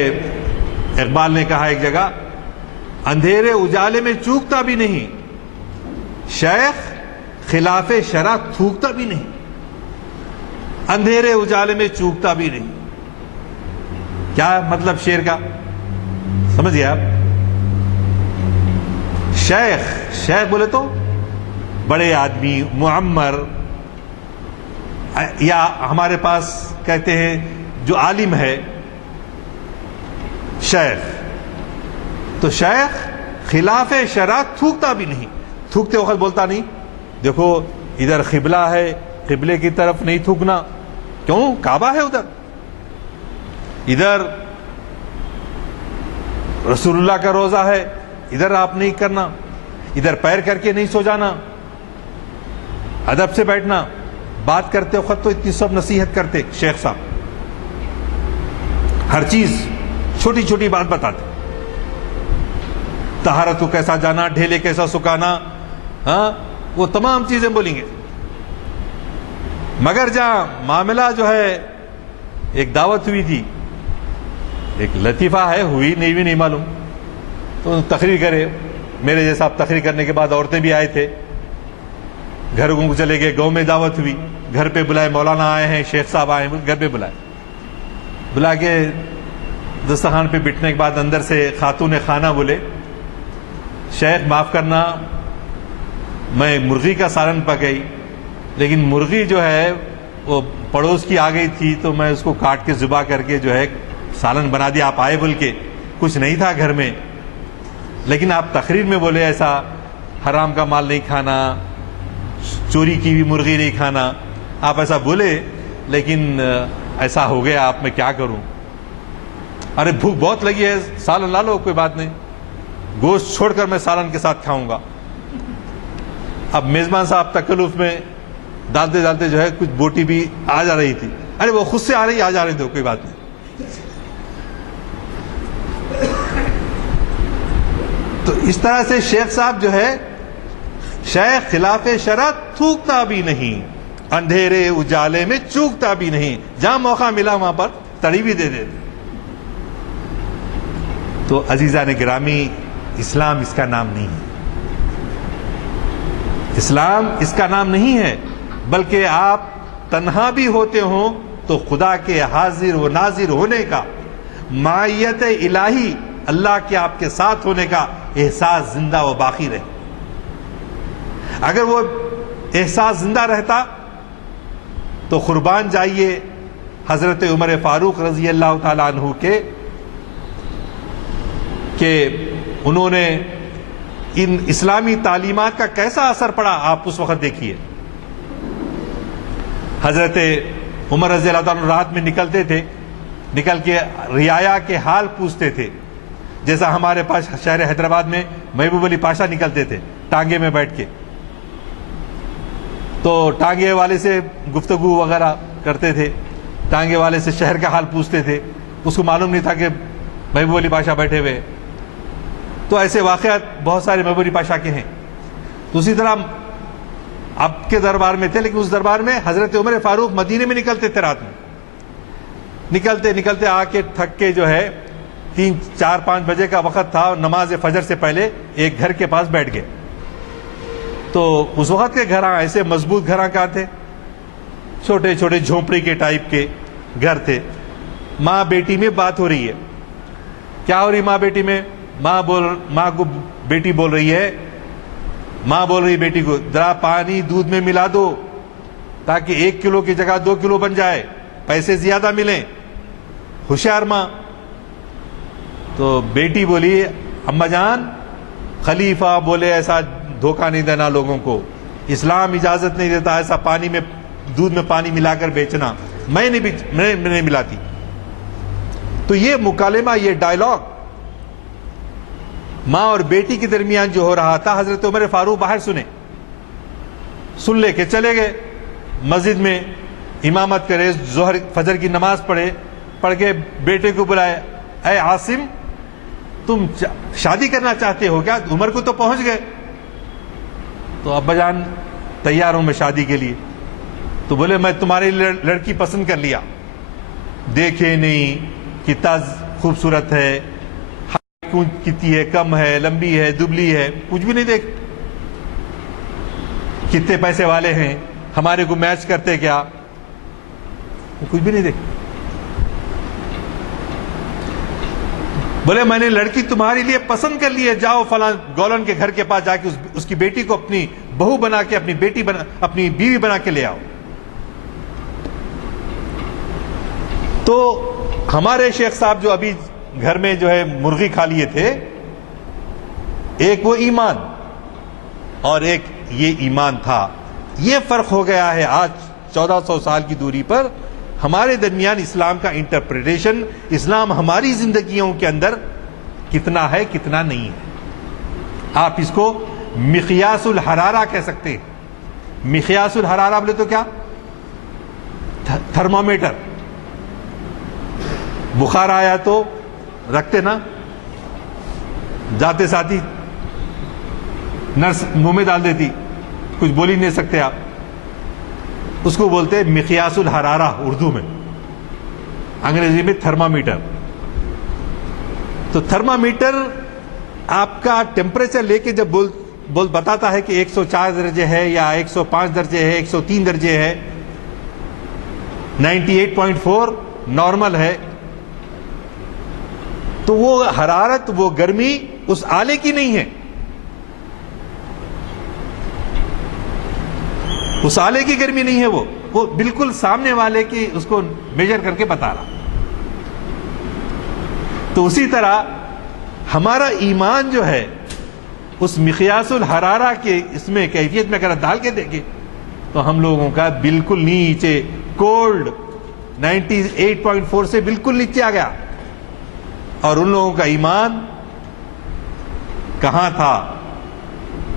اقبال نے کہا ایک جگہ، اندھیرے اجالے میں چوکتا بھی نہیں، شیخ خلاف شرع تھوکتا بھی نہیں. اندھیرے اجالے میں چوکتا بھی نہیں. کیا مطلب شعر کا؟ سمجھئے آپ؟ شیخ بولے تو بڑے آدمی، معمر، یا ہمارے پاس کہتے ہیں جو عالم ہے شیخ. تو شیخ خلاف شرع تھوکتا بھی نہیں. تھوکتے وقت بولتا نہیں دیکھو ادھر قبلہ ہے، قبلے کی طرف نہیں تھوکنا. کیوں؟ کعبہ ہے ادھر رسول اللہ کا روزہ ہے، ادھر آپ نہیں کرنا، ادھر پیر کر کے نہیں سو جانا، ادب سے بیٹھنا. بات کرتے وقت تو اتنی سب نصیحت کرتے شیخ صاحب، ہر چیز چھوٹی چھوٹی بات بتاتے. طہارت کو کیسا جانا، ڈھیلے کیسا سکانا، ہاں وہ تمام چیزیں بولیں گے. مگر جہاں معاملہ جو ہے، ایک دعوت ہوئی تھی، ایک لطیفہ ہے، ہوئی نہیں بھی نہیں معلوم، تو تقریر کرے. میرے جیسا آپ تقریر کرنے کے بعد عورتیں بھی آئے تھے، گھروں کو چلے گئے. گاؤں میں دعوت ہوئی، گھر پہ بلائے، مولانا آئے ہیں، شیخ صاحب آئے ہیں، گھر پہ بلا کے دسترخوان پہ بٹھنے کے بعد اندر سے خاتون خانہ بولے، شیخ معاف کرنا، میں مرغی کا سالن پکائی، لیکن مرغی جو ہے وہ پڑوس کی آ گئی تھی تو میں اس کو کاٹ کے ذبح کر کے جو ہے سالن بنا دیا. آپ آئے بول کے، کچھ نہیں تھا گھر میں، لیکن آپ تقریر میں بولے ایسا حرام کا مال نہیں کھانا، چوری کی بھی مرغی نہیں کھانا. آپ ایسا بولے، لیکن ایسا ہو گیا، آپ میں کیا کروں. ارے بھوک بہت لگی ہے، سالن لا لو، کوئی بات نہیں، گوشت چھوڑ کر میں سالن کے ساتھ کھاؤں گا. اب میزبان صاحب تکلف میں ڈالتے ڈالتے جو ہے کچھ بوٹی بھی آ جا رہی تھی. ارے وہ خود سے آ رہی، آ جا رہی تھی، کوئی بات نہیں. اس طرح سے شیخ صاحب جو ہے شیخ خلاف شرع تھوکتا بھی نہیں، اندھیرے اجالے میں چوکتا بھی نہیں، جہاں موقع ملا وہاں پر تڑی بھی دے دیتے۔ تو عزیزان گرامی، اسلام اس کا نام نہیں ہے، اسلام اس کا نام نہیں ہے، بلکہ آپ تنہا بھی ہوتے ہوں تو خدا کے حاضر و ناظر ہونے کا، معیت الہی، اللہ کے آپ کے ساتھ ہونے کا احساس زندہ و باقی رہے۔ اگر وہ احساس زندہ رہتا تو قربان جائیے حضرت عمر فاروق رضی اللہ تعالیٰ عنہ کے، کہ انہوں نے ان اسلامی تعلیمات کا کیسا اثر پڑا آپ اس وقت دیکھیے۔ حضرت عمر رضی اللہ تعالیٰ عنہ رات میں نکلتے تھے، نکل کے رعایا کے حال پوچھتے تھے، جیسا ہمارے پاس شہر حیدرآباد میں محبوب علی پاشا نکلتے تھے ٹانگے میں بیٹھ کے، تو ٹانگے والے سے گفتگو وغیرہ کرتے تھے، ٹانگے والے سے شہر کا حال پوچھتے تھے، اس کو معلوم نہیں تھا کہ محبوب علی پاشا بیٹھے ہوئے۔ تو ایسے واقعات بہت سارے محبوب علی پاشا کے ہیں۔ تو اسی طرح اب کے دربار میں تھے، لیکن اس دربار میں حضرت عمر فاروق مدینے میں نکلتے تھے، رات میں نکلتے نکلتے آ کے تھک کے جو ہے 3 4 5 بجے کا وقت تھا، نماز فجر سے پہلے ایک گھر کے پاس بیٹھ گئے۔ تو اس وقت کے گھر ایسے مضبوط گھر کہاں تھے، چھوٹے چھوٹے جھونپڑی کے ٹائپ کے گھر تھے۔ ماں بیٹی میں بات ہو رہی ہے، کیا ہو رہی ماں بیٹی میں؟ ماں کو بیٹی بول رہی ہے، ماں بول رہی بیٹی کو ذرا پانی دودھ میں ملا دو تاکہ 1 کلو کی جگہ 2 کلو بن جائے، پیسے زیادہ ملیں۔ ہوشیار ماں۔ تو بیٹی بولی اماں جان، خلیفہ بولے ایسا دھوکہ نہیں دینا لوگوں کو، اسلام اجازت نہیں دیتا ایسا پانی میں دودھ میں پانی ملا کر بیچنا، میں نہیں ملاتی۔ تو یہ مکالمہ، یہ ڈائلاگ ماں اور بیٹی کے درمیان جو ہو رہا تھا، حضرت عمر فاروق باہر سن لے کے چلے گئے مسجد میں، امامت کرے، ظہر فجر کی نماز پڑھ کے بیٹے کو بلائے، اے عاصم تم شادی کرنا چاہتے ہو کیا؟ عمر کو تو پہنچ گئے۔ تو ابا جان تیار ہوں میں شادی کے لیے۔ تو بولے میں تمہاری لڑکی پسند کر لیا، دیکھے نہیں کتنا خوبصورت ہے، کتنی ہے، کم ہے، لمبی ہے، دبلی ہے، کچھ بھی نہیں دیکھ، کتنے پیسے والے ہیں، ہمارے کو میچ کرتے کیا، کچھ بھی نہیں دیکھ۔ بولے میں نے لڑکی تمہارے لیے پسند کر لی ہے، جاؤ فلاں گولن کے گھر کے پاس جا کے اس کی بیٹی کو اپنی بہو بنا کے، اپنی بیوی بنا کے لے آؤ۔ تو ہمارے شیخ صاحب جو ابھی گھر میں جو ہے مرغی کھا لیے تھے، ایک وہ ایمان اور ایک یہ ایمان تھا، یہ فرق ہو گیا ہے آج 1400 سال کی دوری پر ہمارے درمیان اسلام کا انٹرپریٹیشن، اسلام ہماری زندگیوں کے اندر کتنا ہے کتنا نہیں ہے۔ آپ اس کو مقیاس الحرارہ کہہ سکتے ہیں۔ مقیاس الحرارہ بولے تو کیا؟ تھرمومیٹر۔ بخار آیا تو رکھتے نا، جاتے ساتھی نرس منہ میں ڈال دیتی، کچھ بول ہی نہیں سکتے آپ، اس کو بولتے ہیں مقیاس الحرارہ اردو میں، انگریزی میں تھرمامیٹر۔ تو تھرمامیٹر آپ کا ٹیمپریچر لے کے جب بتاتا ہے کہ 104 درجے ہے یا 105 درجے ہے، 103 درجے ہے، 98.4 نارمل ہے، تو وہ حرارت، وہ گرمی اس آلے کی نہیں ہے، اس آلے کی گرمی نہیں ہے، وہ بالکل سامنے والے کی اس کو میجر کر کے بتا رہا۔ تو اسی طرح ہمارا ایمان جو ہے اس مقیاس الحرارہ کے اس میں کیفیت میں اگر ڈال کے دیکھیں تو ہم لوگوں کا بالکل نیچے، کولڈ 98.4 سے بالکل نیچے آ گیا، اور ان لوگوں کا ایمان کہاں تھا؟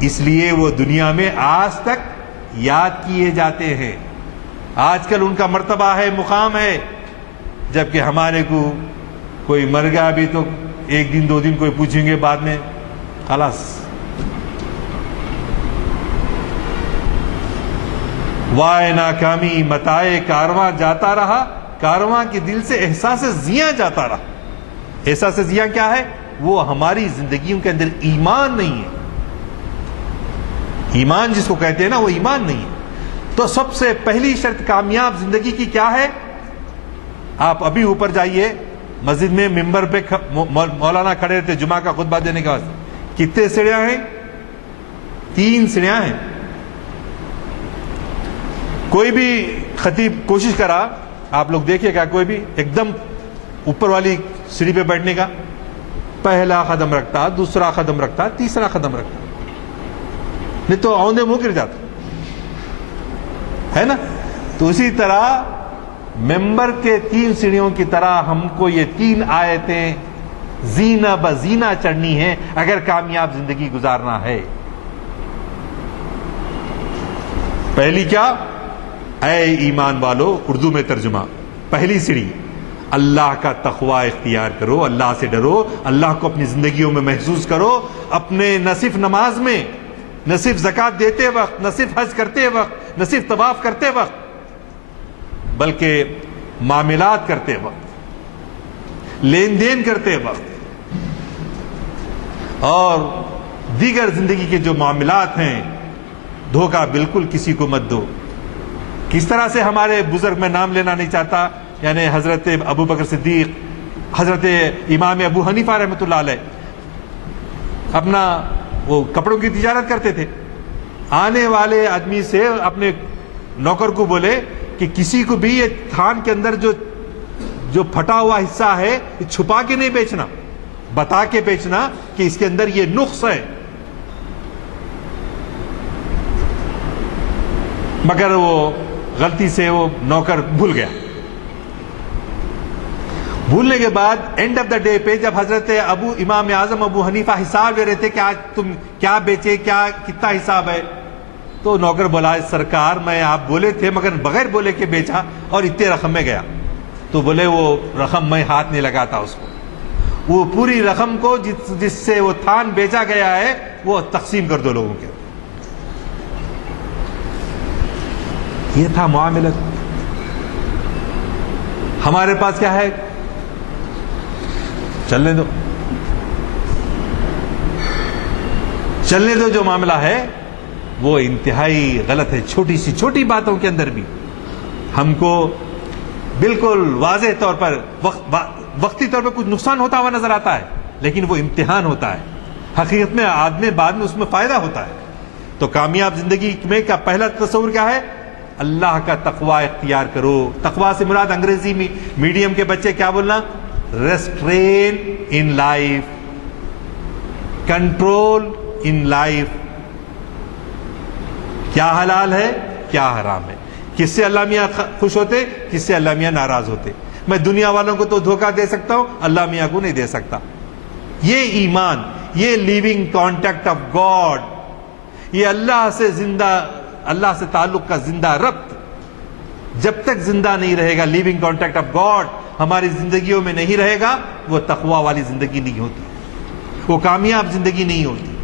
اس لیے وہ دنیا میں آج تک یاد کیے جاتے ہیں، آج کل ان کا مرتبہ ہے، مقام ہے، جبکہ ہمارے کو کوئی مر گیا بھی تو 1 دن 2 دن کوئی پوچھیں گے، بعد میں خلاص. وائے ناکامی متائے کارواں جاتا رہا، کارواں کے دل سے احساس زیاں جاتا رہا. احساس زیاں کیا ہے؟ وہ ہماری زندگیوں کے اندر ایمان نہیں ہے. ایمان جس کو کہتے ہیں نا، وہ ایمان نہیں ہے. تو سب سے پہلی شرط کامیاب زندگی کی کیا ہے؟ آپ ابھی اوپر جائیے، مسجد میں ممبر پہ مولانا کھڑے تھے جمعہ کا خطبہ دینے کے واسطے. کتنے سیڑھیاں ہیں؟ 3 سیڑھیاں ہیں. کوئی بھی خطیب کوشش کرا، آپ لوگ دیکھیے گا، کوئی بھی ایک دم اوپر والی سیڑھی پہ بیٹھنے کا، پہلا قدم رکھتا، دوسرا قدم رکھتا، تیسرا قدم رکھتا، نہیں تو اوندے منہ گر جاتا ہے نا. تو اسی طرح ممبر کے 3 سیڑھیوں کی طرح ہم کو یہ 3 آیتیں زینہ بزینہ چڑھنی ہے اگر کامیاب زندگی گزارنا ہے. پہلی کیا؟ اے ایمان والو، اردو میں ترجمہ. پہلی سیڑھی، اللہ کا تقوی اختیار کرو، اللہ سے ڈرو، اللہ کو اپنی زندگیوں میں محسوس کرو. اپنے نہ صرف نماز میں، نہ صرف زکوٰۃ دیتے وقت، نہ صرف حج کرتے وقت، نہ صرف طواف کرتے وقت، بلکہ معاملات کرتے وقت، لین دین کرتے وقت، اور دیگر زندگی کے جو معاملات ہیں، دھوکہ بالکل کسی کو مت دو. کس طرح سے ہمارے بزرگ، میں نام لینا نہیں چاہتا، یعنی حضرت ابو بکر صدیق، حضرت امام ابو حنیفہ رحمۃ اللہ علیہ، اپنا وہ کپڑوں کی تجارت کرتے تھے. آنے والے آدمی سے اپنے نوکر کو بولے کہ کسی کو بھی یہ تھان کے اندر جو پھٹا ہوا حصہ ہے یہ چھپا کے نہیں بیچنا، بتا کے بیچنا کہ اس کے اندر یہ نقص ہے. مگر وہ غلطی سے وہ نوکر بھول گیا. بھولنے کے بعد اینڈ آف دا ڈے پہ جب حضرت امام اعظم ابو حنیفہ حساب لے رہے تھے کہ آج تم کیا بیچے، کتنا حساب ہے، تو نوکر بولا سرکار میں آپ بولے تھے مگر بغیر بولے کے بیچا اور اتنے رقم میں گیا. تو بولے وہ رقم میں ہاتھ نہیں لگاتا اس کو، وہ پوری رقم کو جس سے وہ تھان بیچا گیا ہے وہ تقسیم کر دو لوگوں کے. یہ تھا معاملت. ہمارے پاس کیا ہے؟ چلنے دو، چلنے دو. جو معاملہ ہے وہ انتہائی غلط ہے. چھوٹی سی چھوٹی باتوں کے اندر بھی ہم کو بالکل واضح طور پر وقتی طور پر کچھ نقصان ہوتا ہوا نظر آتا ہے، لیکن وہ امتحان ہوتا ہے. حقیقت میں آدمی بعد میں اس میں فائدہ ہوتا ہے. تو کامیاب زندگی میں کا پہلا تصور کیا ہے؟ اللہ کا تقوی اختیار کرو. تقوی سے مراد انگریزی میں میڈیم کے بچے کیا بولنا؟ Restrain in life, control in life. کیا حلال ہے، کیا حرام ہے، کس سے اللہ میاں خوش ہوتے، کس سے اللہ میاں ناراض ہوتے. میں دنیا والوں کو تو دھوکہ دے سکتا ہوں، اللہ میاں کو نہیں دے سکتا. یہ ایمان، یہ لیونگ کانٹیکٹ آف گاڈ، یہ اللہ سے تعلق کا زندہ ربط جب تک زندہ نہیں رہے گا، لیونگ کانٹیکٹ آف گاڈ ہماری زندگیوں میں نہیں رہے گا، وہ تقوی والی زندگی نہیں ہوتی، وہ کامیاب زندگی نہیں ہوتی.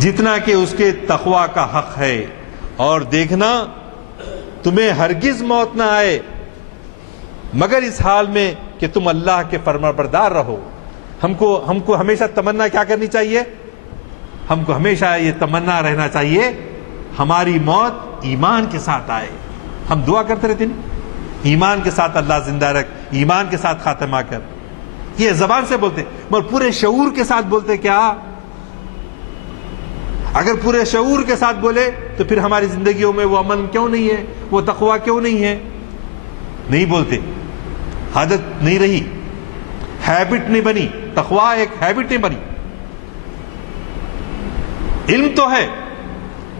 جتنا کہ اس کے تقوی کا حق ہے. اور دیکھنا تمہیں ہرگز موت نہ آئے مگر اس حال میں کہ تم اللہ کے فرمانبردار رہو. ہم کو ہمیشہ تمنا کیا کرنی چاہیے؟ ہم کو ہمیشہ یہ تمنا رہنا چاہیے ہماری موت ایمان کے ساتھ آئے. ہم دعا کرتے رہتے ہیں ایمان کے ساتھ اللہ زندہ رکھ، ایمان کے ساتھ خاتمہ کر. یہ زبان سے بولتے مگر پورے شعور کے ساتھ بولتے کیا؟ اگر پورے شعور کے ساتھ بولے تو پھر ہماری زندگیوں میں وہ امن کیوں نہیں ہے، وہ تقوی کیوں نہیں ہے؟ نہیں بولتے، عادت نہیں رہی، ہیبٹ نہیں بنی. تقوی ایک ہیبٹ نہیں بنی. علم تو ہے،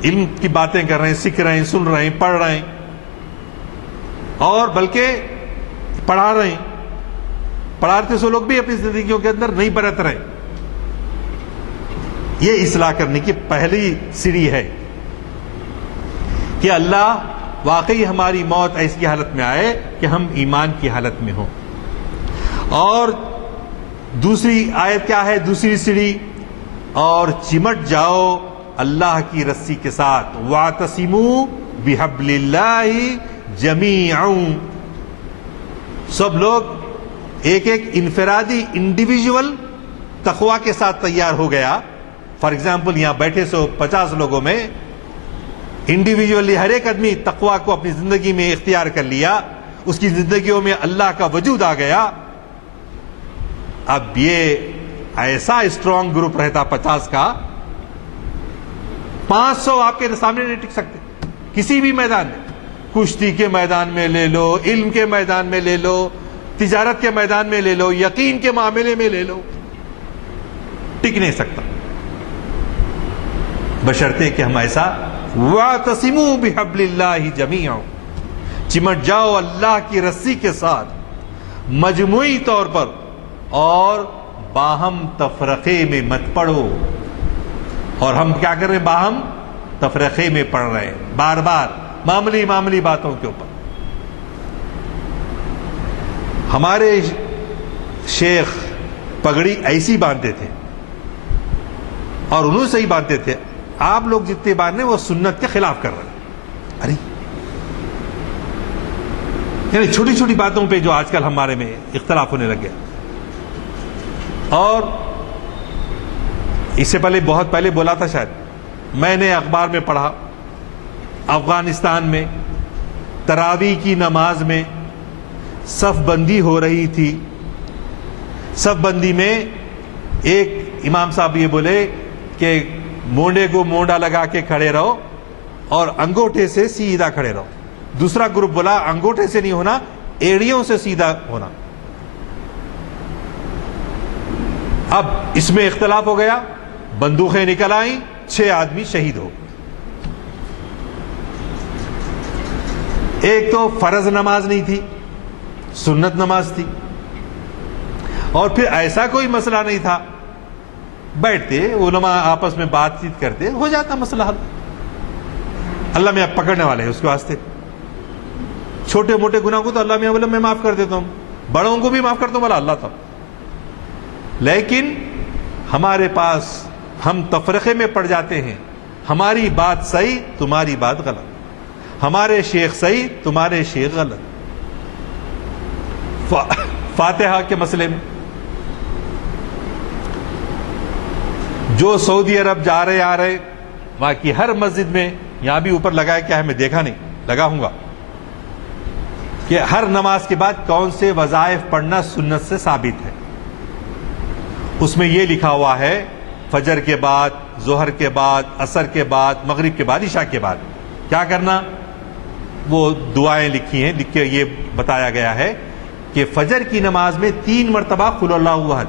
علم کی باتیں کر رہے ہیں، سیکھ رہے ہیں، سن رہے ہیں، پڑھ رہے ہیں، اور بلکہ پڑھا رہے ہیں. پڑھاتے سو لوگ بھی اپنی زندگیوں کے اندر نہیں برت رہے. یہ اصلاح کرنے کی پہلی سیڑھی ہے کہ اللہ واقعی ہماری موت ایسی حالت میں آئے کہ ہم ایمان کی حالت میں ہوں. اور دوسری آیت کیا ہے؟ دوسری سیڑھی اور چمٹ جاؤ اللہ کی رسی کے ساتھ. واعتصموا بحبل اللہ جمیعا. سب لوگ ایک ایک انفرادی انڈیویجول تقوی کے ساتھ تیار ہو گیا. فار ایگزامپل یہاں بیٹھے 150 لوگوں میں انڈیویجولی ہر ایک آدمی تقوی کو اپنی زندگی میں اختیار کر لیا, اس کی زندگیوں میں اللہ کا وجود آ گیا. اب یہ ایسا اسٹرانگ گروپ رہتا 50 کا, 500 آپ کے سامنے نہیں ٹک سکتے کسی بھی میدان میں. کشتی کے میدان میں لے لو, علم کے میدان میں لے لو, تجارت کے میدان میں لے لو, یقین کے معاملے میں لے لو, ٹک نہیں سکتا. بشرطے کہ ہم ایسا واعتصموا بحبل اللہ جمیعا, چمٹ جاؤ اللہ کی رسی کے ساتھ مجموعی طور پر, اور باہم تفرقے میں مت پڑو. اور ہم کیا کر رہے ہیں؟ باہم تفرقے میں پڑھ رہے ہیں بار بار معمولی باتوں کے اوپر. ہمارے شیخ پگڑی ایسی باندھتے تھے اور انہوں سے ہی باندھتے تھے. آپ لوگ جتنے باندھنے وہ سنت کے خلاف کر رہے ہیں. ارے یعنی چھوٹی چھوٹی باتوں پہ جو آج کل ہمارے میں اختلاف ہونے لگ گیا. اور اس سے پہلے بہت پہلے بولا تھا شاید, میں نے اخبار میں پڑھا افغانستان میں تراویح کی نماز میں صف بندی ہو رہی تھی. صف بندی میں ایک امام صاحب یہ بولے کہ مونڈے کو مونڈا لگا کے کھڑے رہو اور انگوٹھے سے سیدھا کھڑے رہو. دوسرا گروپ بولا انگوٹھے سے نہیں ہونا, ایڑیوں سے سیدھا ہونا. اب اس میں اختلاف ہو گیا, بندوقیں نکل آئیں, 6 آدمی شہید ہو. ایک تو فرض نماز نہیں تھی, سنت نماز تھی. اور پھر ایسا کوئی مسئلہ نہیں تھا, بیٹھتے علماء آپس میں بات چیت کرتے, ہو جاتا مسئلہ حل. اللہ میں اب پکڑنے والے ہیں اس کے واسطے. چھوٹے موٹے گناہ کو تو اللہ میں بولے میں معاف کر دیتا ہوں, بڑوں کو بھی معاف کرتا ہوں بولا اللہ تھا. لیکن ہمارے پاس ہم تفرقے میں پڑ جاتے ہیں. ہماری بات صحیح, تمہاری بات غلط, ہمارے شیخ صحیح, تمہارے شیخ غلط. فاتحہ کے مسئلے میں جو سعودی عرب جا رہے آ رہے, وہاں کی ہر مسجد میں, یہاں بھی اوپر لگا ہے کیا ہے میں دیکھا نہیں, لگا ہوں گا, کہ ہر نماز کے بعد کون سے وظائف پڑھنا سنت سے ثابت ہے. اس میں یہ لکھا ہوا ہے فجر کے بعد, ظہر کے بعد, عصر کے بعد, مغرب کے بعد, عشاء کے بعد کیا کرنا. وہ دعائیں لکھی ہیں, لکھ کے یہ بتایا گیا ہے کہ فجر کی نماز میں 3 مرتبہ قل اللہ احد,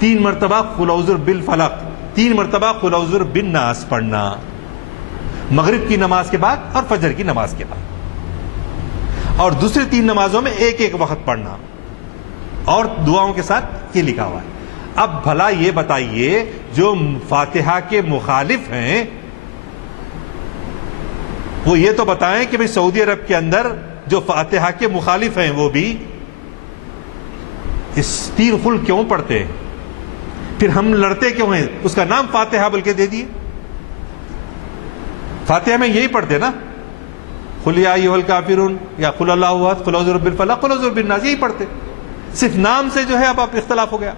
3 مرتبہ قل اعوذ بالفلق, 3 مرتبہ قل اعوذ بالناس پڑھنا. مغرب کی نماز کے بعد اور فجر کی نماز کے بعد, اور دوسری 3 نمازوں میں ایک ایک وقت پڑھنا, اور دعاؤں کے ساتھ یہ لکھا ہوا ہے. اب بھلا یہ بتائیے جو فاتحہ کے مخالف ہیں وہ یہ تو بتائیں کہ بھئی سعودی عرب کے اندر جو فاتحہ کے مخالف ہیں وہ بھی اس 3 قل کیوں پڑھتے ہیں؟ پھر ہم لڑتے کیوں ہیں؟ اس کا نام فاتحہ بول کے دے دیے. فاتحہ میں یہی پڑھتے نا, قل یا ایھا الکافرون یا قل اللہ احد, قل اعوذ برب الفلق, قل اعوذ برب الناس, یہی پڑھتے. صرف نام سے جو ہے اب اختلاف ہو گیا.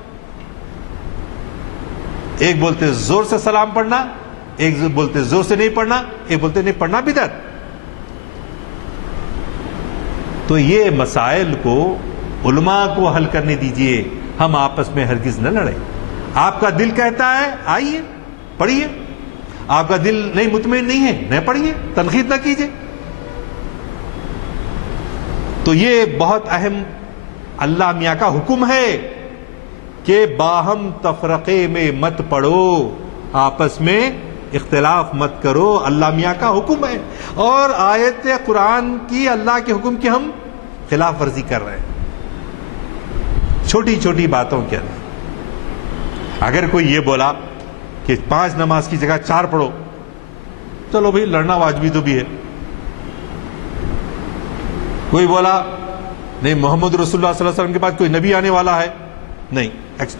ایک بولتے زور سے سلام پڑھنا, ایک بولتے زور سے نہیں پڑھنا, ایک بولتے نہیں پڑھنا بدعت. تو یہ مسائل کو علماء کو حل کرنے دیجئے, ہم آپس میں ہرگز نہ لڑیں. آپ کا دل کہتا ہے آئیے پڑھیے, آپ کا دل نہیں مطمئن نہیں ہے نہ پڑھیے, تنقید نہ کیجئے. تو یہ بہت اہم اللہ میاں کا حکم ہے کہ باہم تفرقے میں مت پڑو, آپس میں اختلاف مت کرو. اللہ میاں کا حکم ہے, اور آیت قرآن کی اللہ کے حکم کی ہم خلاف ورزی کر رہے ہیں چھوٹی چھوٹی باتوں کے اندر. اگر کوئی یہ بولا کہ 5 نماز کی جگہ 4 پڑھو, چلو بھائی لڑنا واجبی تو بھی ہے. کوئی بولا نہیں محمد رسول اللہ صلی اللہ علیہ وسلم کے بعد کوئی نبی آنے والا ہے, نہیں,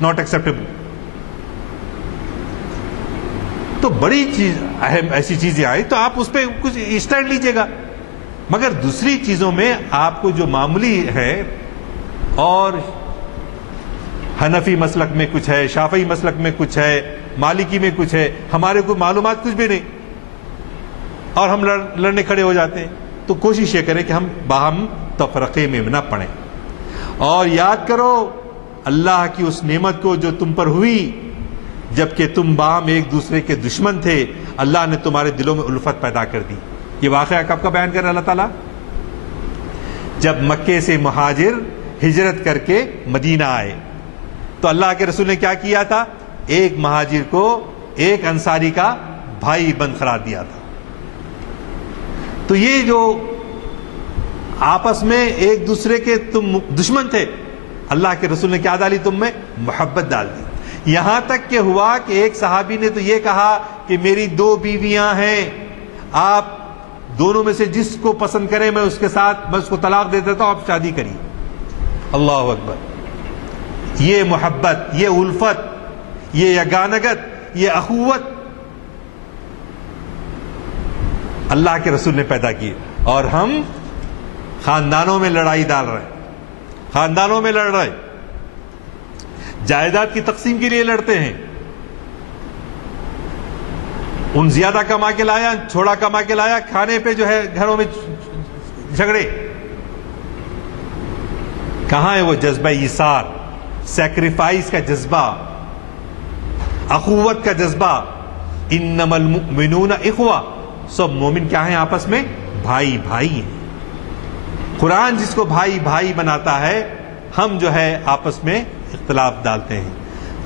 ناٹ ایکسیپٹیبل. تو بڑی چیز اہم ایسی چیزیں آئی تو آپ اس پہ کچھ اسٹینڈ لیجئے گا، مگر دوسری چیزوں میں آپ کو جو معمولی ہے، اور حنفی مسلک میں کچھ ہے، شافعی مسلک میں کچھ ہے، مالکی میں کچھ ہے، ہمارے کو معلومات کچھ بھی نہیں اور ہم لڑنے کھڑے ہو جاتے ہیں. تو کوشش یہ کریں کہ ہم باہم تفرقے میں نہ پڑیں، اور یاد کرو اللہ کی اس نعمت کو جو تم پر ہوئی جبکہ تم باہم ایک دوسرے کے دشمن تھے، اللہ نے تمہارے دلوں میں الفت پیدا کر دی. یہ واقعہ کب کا بیان کر رہا اللہ تعالیٰ؟ جب مکے سے مہاجر ہجرت کر کے مدینہ آئے تو اللہ کے رسول نے کیا کیا تھا؟ ایک مہاجر کو ایک انصاری کا بھائی بند قرار دیا تھا. تو یہ جو آپس میں ایک دوسرے کے تم دشمن تھے، اللہ کے رسول نے کیا ڈالی تم میں؟ محبت ڈال دی. یہاں تک کہ ہوا کہ ایک صحابی نے تو یہ کہا کہ میری 2 بیویاں ہیں، آپ دونوں میں سے جس کو پسند کریں میں اس کے ساتھ میں اس کو طلاق دے دیتا ہوں، آپ شادی کریے. اللہ اکبر. یہ محبت، یہ الفت، یہ یگانگت، یہ اخوت اللہ کے رسول نے پیدا کی. اور ہم خاندانوں میں لڑائی ڈال رہے ہیں، خاندانوں میں لڑ رہے، جائیداد کی تقسیم کے لیے لڑتے ہیں. ان زیادہ کما کے لایا، چھوڑا کما کے لایا، کھانے پہ جو ہے گھروں میں جھگڑے. کہاں ہے وہ جذبہ ایثار، سیکریفائس کا جذبہ، اخوت کا جذبہ؟ انما المؤمنون اخوہ. سب مومن کیا ہیں آپس میں؟ بھائی بھائی ہیں. قرآن جس کو بھائی بھائی بناتا ہے، ہم جو ہے آپس میں اختلاف ڈالتے ہیں.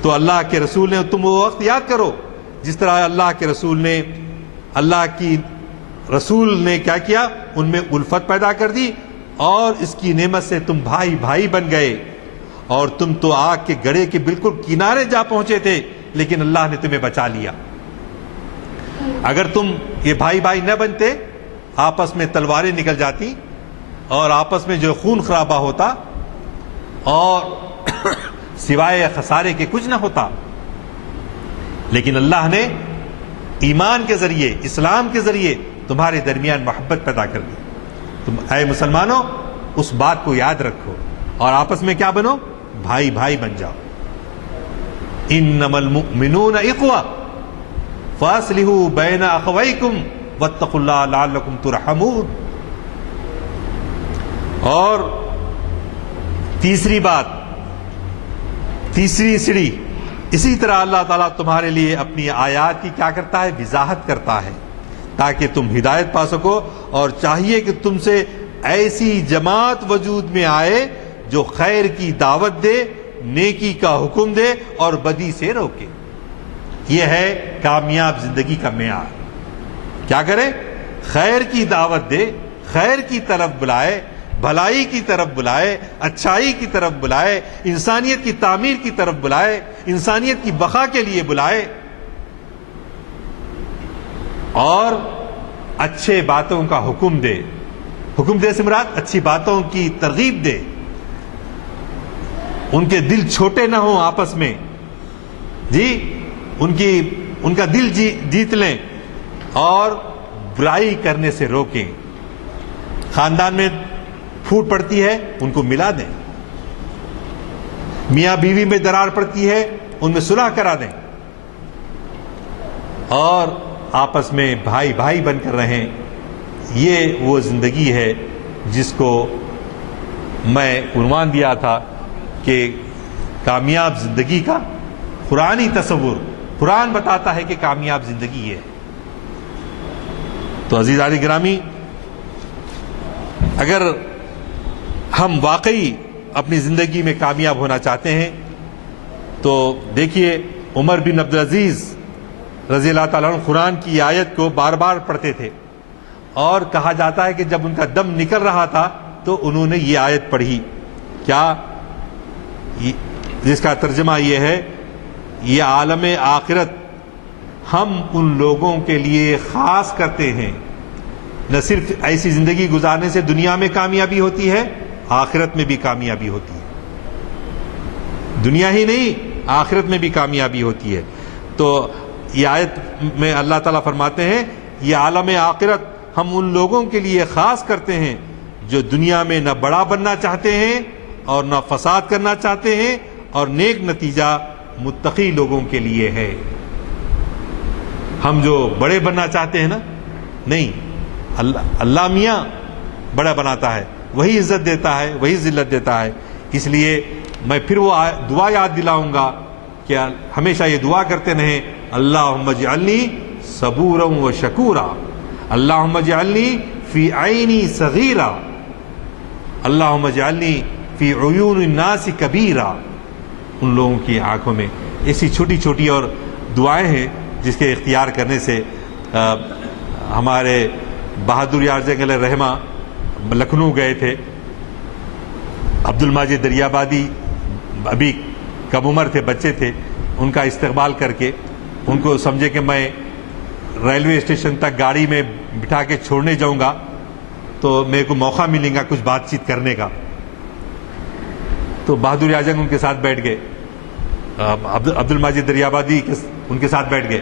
تو اللہ کے رسول نے، تم وہ وقت یاد کرو جس طرح اللہ کے رسول نے، اللہ کی رسول نے کیا کیا؟ ان میں الفت پیدا کر دی، اور اس کی نعمت سے تم بھائی بھائی بن گئے. اور تم تو آگ کے گڑھے کے بالکل کنارے جا پہنچے تھے، لیکن اللہ نے تمہیں بچا لیا. اگر تم یہ بھائی بھائی نہ بنتے، آپس میں تلواریں نکل جاتی اور آپس میں جو خون خرابہ ہوتا اور سوائے خسارے کے کچھ نہ ہوتا. لیکن اللہ نے ایمان کے ذریعے، اسلام کے ذریعے تمہارے درمیان محبت پیدا کر دی. تم اے مسلمانوں اس بات کو یاد رکھو اور آپس میں کیا بنو؟ بھائی بھائی بن جاؤ. انما المؤمنون اخوہ فاصلحوا بین اخویکم واتقوا اللہ لعلکم ترحمون. اور تیسری بات، تیسری سیڑھی، اسی طرح اللہ تعالیٰ تمہارے لیے اپنی آیات کی کیا کرتا ہے؟ وضاحت کرتا ہے تاکہ تم ہدایت پا سکو. اور چاہیے کہ تم سے ایسی جماعت وجود میں آئے جو خیر کی دعوت دے، نیکی کا حکم دے اور بدی سے روکے. یہ ہے کامیاب زندگی کا معیار. کیا کرے؟ خیر کی دعوت دے، خیر کی طرف بلائے، بھلائی کی طرف بلائے، اچھائی کی طرف بلائے، انسانیت کی تعمیر کی طرف بلائے، انسانیت کی بقا کے لیے بلائے، اور اچھے باتوں کا حکم دے. حکم دے سے مراد اچھی باتوں کی ترغیب دے. ان کے دل چھوٹے نہ ہوں آپس میں، جی ان کا دل جیت لیں اور برائی کرنے سے روکیں. خاندان میں پھوٹ پڑتی ہے ان کو ملا دیں، میاں بیوی میں درار پڑتی ہے ان میں صلح کرا دیں، اور آپس میں بھائی بھائی بن کر رہیں. یہ وہ زندگی ہے جس کو میں عنوان دیا تھا کہ کامیاب زندگی کا قرآنی تصور. قرآن بتاتا ہے کہ کامیاب زندگی ہے. تو عزیزان گرامی، اگر ہم واقعی اپنی زندگی میں کامیاب ہونا چاہتے ہیں تو دیکھیے عمر بن عبدالعزیز رضی اللہ تعالیٰ عنہ قرآن کی آیت کو بار بار پڑھتے تھے، اور کہا جاتا ہے کہ جب ان کا دم نکل رہا تھا تو انہوں نے یہ آیت پڑھی. کیا؟ جس کا ترجمہ یہ ہے، یہ عالم آخرت ہم ان لوگوں کے لیے خاص کرتے ہیں. نہ صرف ایسی زندگی گزارنے سے دنیا میں کامیابی ہوتی ہے، آخرت میں بھی کامیابی ہوتی ہے. دنیا ہی نہیں، آخرت میں بھی کامیابی ہوتی ہے. تو یہ آیت میں اللہ تعالیٰ فرماتے ہیں یہ عالم آخرت ہم ان لوگوں کے لیے خاص کرتے ہیں جو دنیا میں نہ بڑا بننا چاہتے ہیں اور نہ فساد کرنا چاہتے ہیں، اور نیک نتیجہ متقی لوگوں کے لیے ہے۔ ہم جو بڑے بننا چاہتے ہیں نا، نہیں، اللہ میاں بڑا بناتا ہے، وہی عزت دیتا ہے، وہی ذلت دیتا ہے۔ اس لیے میں پھر وہ دعا یاد دلاؤں گا کہ ہمیشہ یہ دعا کرتے رہیں، اللہم اجعلنی صبورا و شکورا، اللہم اجعلنی فی عینی صغیرا، اللہم اجعلنی فی عیون الناس کبیرا۔ ان لوگوں کی آنکھوں میں ایسی چھوٹی چھوٹی اور دعائیں ہیں جس کے اختیار کرنے سے ہمارے بہادر یار جنگ علیہ رحمہ لکھنؤ گئے تھے، عبد الماجد دریابادی ابھی کم عمر تھے، بچے تھے، ان کا استقبال کر کے ان کو سمجھے کہ میں ریلوے اسٹیشن تک گاڑی میں بٹھا کے چھوڑنے جاؤں گا تو میرے کو موقع ملے گا کچھ بات چیت کرنے کا، تو بہادر یار جنگ ان کے ساتھ بیٹھ گئے، عبد الماجد دریابادی ان کے ساتھ بیٹھ گئے،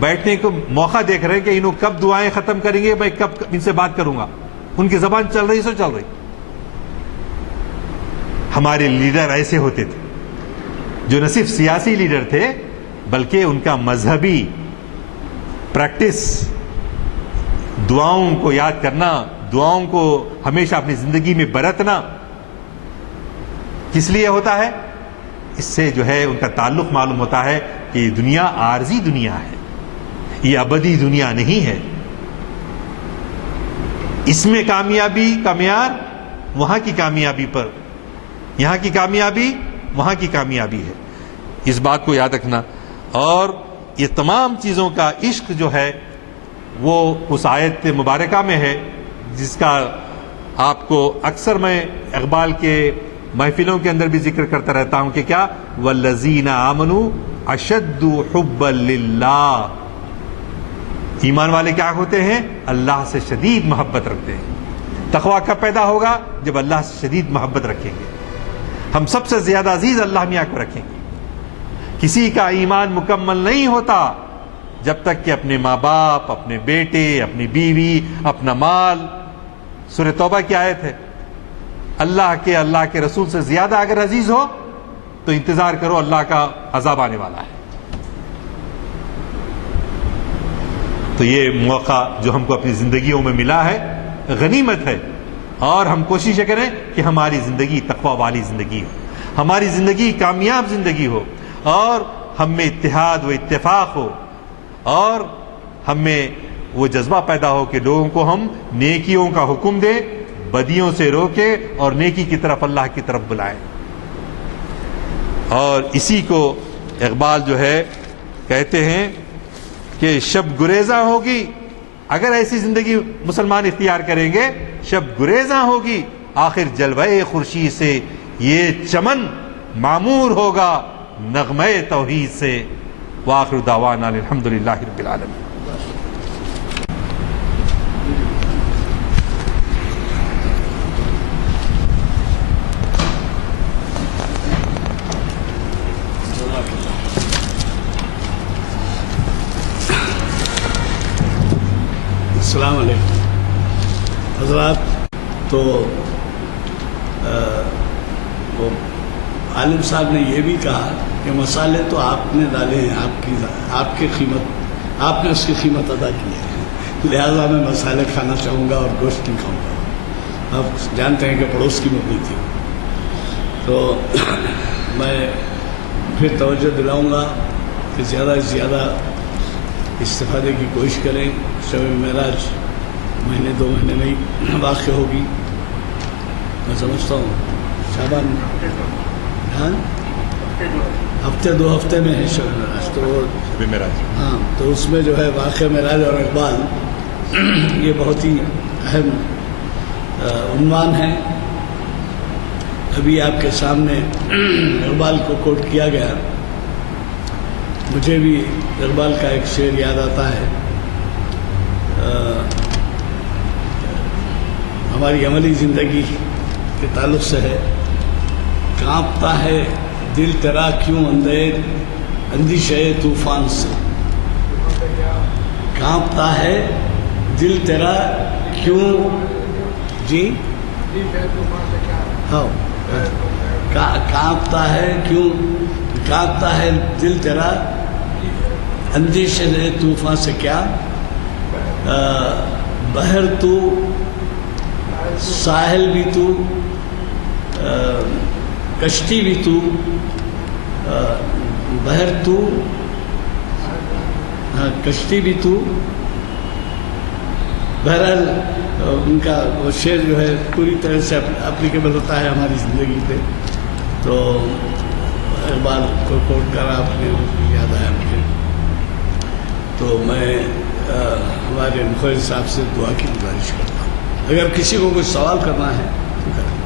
بیٹھنے کو موقع دیکھ رہے ہیں کہ انہوں کب دعائیں ختم کریں گے، میں کب ان سے بات کروں گا، ان کی زبان چل رہی سو چل رہی۔ ہمارے لیڈر ایسے ہوتے تھے جو نہ صرف سیاسی لیڈر تھے بلکہ ان کا مذہبی پریکٹس، دعاؤں کو یاد کرنا، دعاؤں کو ہمیشہ اپنی زندگی میں برتنا، کس لیے ہوتا ہے؟ اس سے جو ہے ان کا تعلق معلوم ہوتا ہے کہ یہ دنیا عارضی دنیا ہے، یہ ابدی دنیا نہیں ہے، اس میں کامیابی کا معیار وہاں کی کامیابی پر، یہاں کی کامیابی وہاں کی کامیابی ہے، اس بات کو یاد رکھنا۔ اور یہ تمام چیزوں کا عشق جو ہے وہ اس آیت مبارکہ میں ہے جس کا آپ کو اکثر میں اقبال کے محفلوں کے اندر بھی ذکر کرتا رہتا ہوں کہ کیا والذین آمنوا اشد حبا للہ، ایمان والے کیا ہوتے ہیں؟ اللہ سے شدید محبت رکھتے ہیں۔ تقویٰ کب پیدا ہوگا؟ جب اللہ سے شدید محبت رکھیں گے۔ ہم سب سے زیادہ عزیز اللہ میاں کو رکھیں گے۔ کسی کا ایمان مکمل نہیں ہوتا جب تک کہ اپنے ماں باپ، اپنے بیٹے، اپنی بیوی، اپنا مال، سورہ توبہ کی آیت ہے، اللہ کے رسول سے زیادہ اگر عزیز ہو تو انتظار کرو، اللہ کا عذاب آنے والا ہے۔ تو یہ موقع جو ہم کو اپنی زندگیوں میں ملا ہے غنیمت ہے، اور ہم کوشش کریں کہ ہماری زندگی تقویٰ والی زندگی ہو، ہماری زندگی کامیاب زندگی ہو، اور ہم میں اتحاد و اتفاق ہو، اور ہم میں وہ جذبہ پیدا ہو کہ لوگوں کو ہم نیکیوں کا حکم دیں، بدیوں سے روکے اور نیکی کی طرف، اللہ کی طرف بلائیں۔ اور اسی کو اقبال جو ہے کہتے ہیں کہ شب گریزاں ہوگی، اگر ایسی زندگی مسلمان اختیار کریں گے، شب گریزاں ہوگی، آخر جلوہ خورشید سے یہ چمن معمور ہوگا نغمہ توحید سے۔ وآخر دعوانا الحمدللہ رب العالمین۔ السلام علیکم حضرات۔ تو وہ عالم صاحب نے یہ بھی کہا کہ مسالے تو آپ نے ڈالے ہیں، آپ کی قیمت، آپ نے اس کی قیمت ادا کی ہے، لہذا میں مسالے کھانا چاہوں گا اور گوشت نہیں کھاؤں گا۔ آپ جانتے ہیں کہ پڑوس کی مبنی تھی، تو میں پھر توجہ دلاؤں گا کہ زیادہ سے زیادہ استفادے کی کوشش کریں۔ شب معراج مہینے دو مہینے میں ہی واقع ہوگی، میں سمجھتا ہوں شعبان، ہاں ہفتے دو ہفتے میں ہے شب معراج، تو ہاں تو اس میں جو ہے واقع معراج اور اقبال یہ بہت ہی اہم عنوان ہے۔ ابھی آپ کے سامنے اقبال کو کوٹ کیا گیا، مجھے بھی اقبال کا ایک شعر یاد آتا ہے، ہماری عملی زندگی کے تعلق سے ہے۔ کانپتا ہے دل تیرا کیوں اندیشہ طوفان سے، کانپتا ہے دل تیرا کیوں جی ہاں کانپتا ہے کیوں کانپتا ہے دل تیرا اندیشے طوفان سے کیا بحر تو ساحل بھی تو کشتی بھی تو بحر تو کشتی بھی تو بہرحال ان کا وہ شعر جو ہے پوری طرح سے اپلیکیبل ہوتا ہے ہماری زندگی پہ. تو اقبال کو کوٹ کر آپ نے یاد آیا مجھے. تو میں ہمارے مخرج صاحب سے دعا کی گزارش کرتا ہوں. اگر کسی کو کوئی سوال کرنا ہے تو کریں.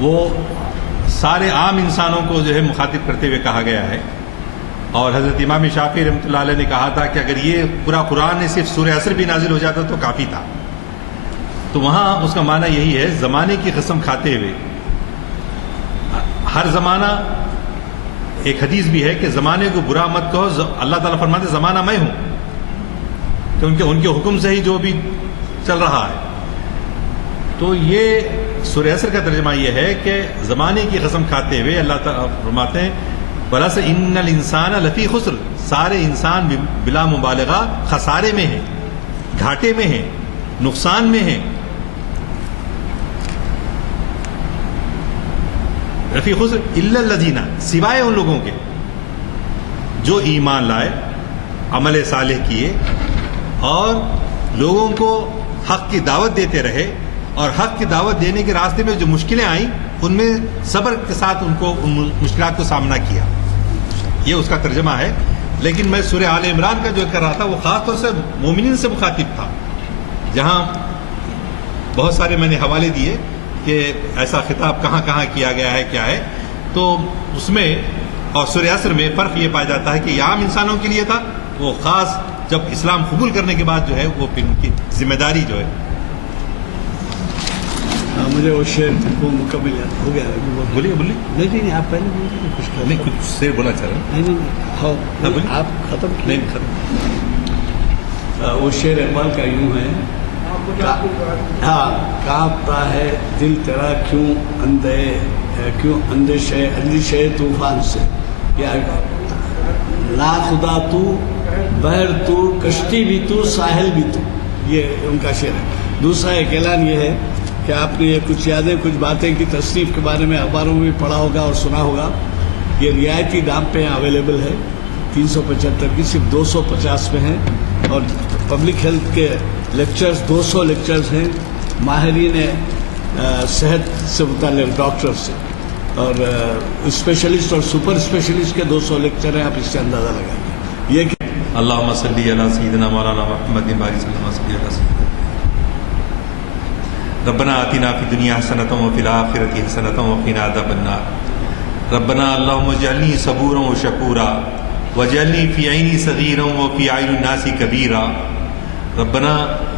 وہ سارے عام انسانوں کو جو ہے مخاطب کرتے ہوئے کہا گیا ہے. اور حضرت امام شافعی رحمۃ اللہ علیہ نے کہا تھا کہ اگر یہ پورا قرآن نے صرف سورہ عصر بھی نازل ہو جاتا تو کافی تھا. تو وہاں اس کا معنی یہی ہے زمانے کی قسم کھاتے ہوئے. ہر زمانہ ایک حدیث بھی ہے کہ زمانے کو برا مت کہو. اللہ تعالیٰ فرماتے زمانہ میں ہوں کہ ان کے حکم سے ہی جو بھی چل رہا ہے. تو یہ سورہ عصر کا ترجمہ یہ ہے کہ زمانے کی قسم کھاتے ہوئے اللہ تعالیٰ فرماتے ہیں بَلَسَ إِنَّ الْإِنسَانَ لَفِي خُسْرٍ. سارے انسان بلا مبالغہ خسارے میں ہیں, گھاٹے میں ہیں, نقصان میں ہیں. لفی خسر الا الذین, سوائے ان لوگوں کے جو ایمان لائے, عمل صالح کیے اور لوگوں کو حق کی دعوت دیتے رہے, اور حق کی دعوت دینے کے راستے میں جو مشکلیں آئیں ان میں صبر کے ساتھ ان مشکلات کو سامنا کیا. یہ اس کا ترجمہ ہے. لیکن میں سورہ آل عمران کا جو کر رہا تھا وہ خاص طور سے مومنین سے مخاطب تھا, جہاں بہت سارے میں نے حوالے دیے کہ ایسا خطاب کہاں کہاں کیا گیا ہے کیا ہے. تو اس میں اور سورہ عصر میں فرق یہ پایا جاتا ہے کہ یہ عام انسانوں کے لیے تھا, وہ خاص جب اسلام قبول کرنے کے بعد جو ہے وہ پھر ان کی ذمہ داری جو ہے. مجھے وہ شعر کو مکمل یاد ہو گیا. بولیے بولیے. نہیں آپ پہلے کچھ نہیں کچھ سے بولا چاہ رہا نہیں آپ ختم نہیں ختم. وہ شعر اقبال کا یوں ہے ہاں کانپتا ہے دل تیرا کیوں اندیشے طوفان سے, یا لا خدا تو بحر تو کشتی بھی تو ساحل بھی تو. یہ ان کا شعر ہے. دوسرا ایک اعلان یہ ہے کہ آپ نے یہ کچھ یادیں کچھ باتیں کی تصنیف کے بارے میں اخباروں میں بھی پڑھا ہوگا اور سنا ہوگا. یہ رعایتی دام پہ اویلیبل ہے. 375 کی صرف 250 میں ہیں. اور پبلک ہیلتھ کے لیکچرز 200 لیکچرز ہیں ماہرین صحت سے متعلق ڈاکٹر سے, اور اسپیشلسٹ اور سپر اسپیشلسٹ کے 200 لیکچر ہیں. آپ اس سے اندازہ لگائیں. یہ کہ اللہم صلی علی سیدنا مولانا محمد بارک صلی اللہ علیہ وسلم. ربنا آتنا فی الدنیا حسنۃ وفی الآخرۃ حسنۃ وقنا عذاب النار. ربنا اللہم اجعلنی صبورا وشکورا واجعلنی فی عینی صغیرا وفی عین الناس کبیرا. ربنا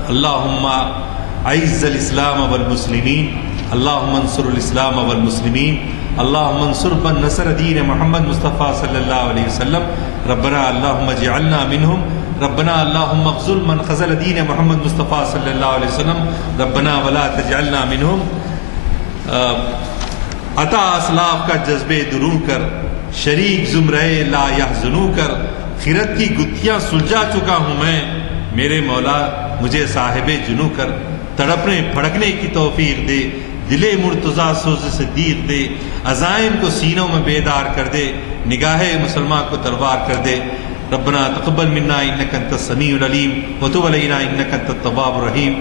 اللہم اعز الاسلام والمسلمین, اللہم انصر الاسلام والمسلمین, اللہم انصر من نصر دین محمد مصطفیٰ صلی اللہ علیہ وسلم. ربنا اللہم اجعلنا منہم. ربنا اللہم اخذل من خذل دین محمد مصطفیٰ صلی اللہ علیہ وسلم. ربنا ولا تجعلنا منہم. عطا اسلاف کا جذبے درو کر, شریک زمرے لا یحزنو کر, خیرت کی گتھیاں سلجھا چکا ہوں میں, میرے مولا مجھے صاحب جنو کر. تڑپنے پھڑکنے کی توفیق دے, دل مرتضیٰ سوز صدیق دے, عزائم کو سینوں میں بیدار کر دے, نگاہ مسلمان کو تلوار کر دے. ربنا تقبل منا انک انت السمیع العلیم وتب علینا انک انت التواب الرحیم.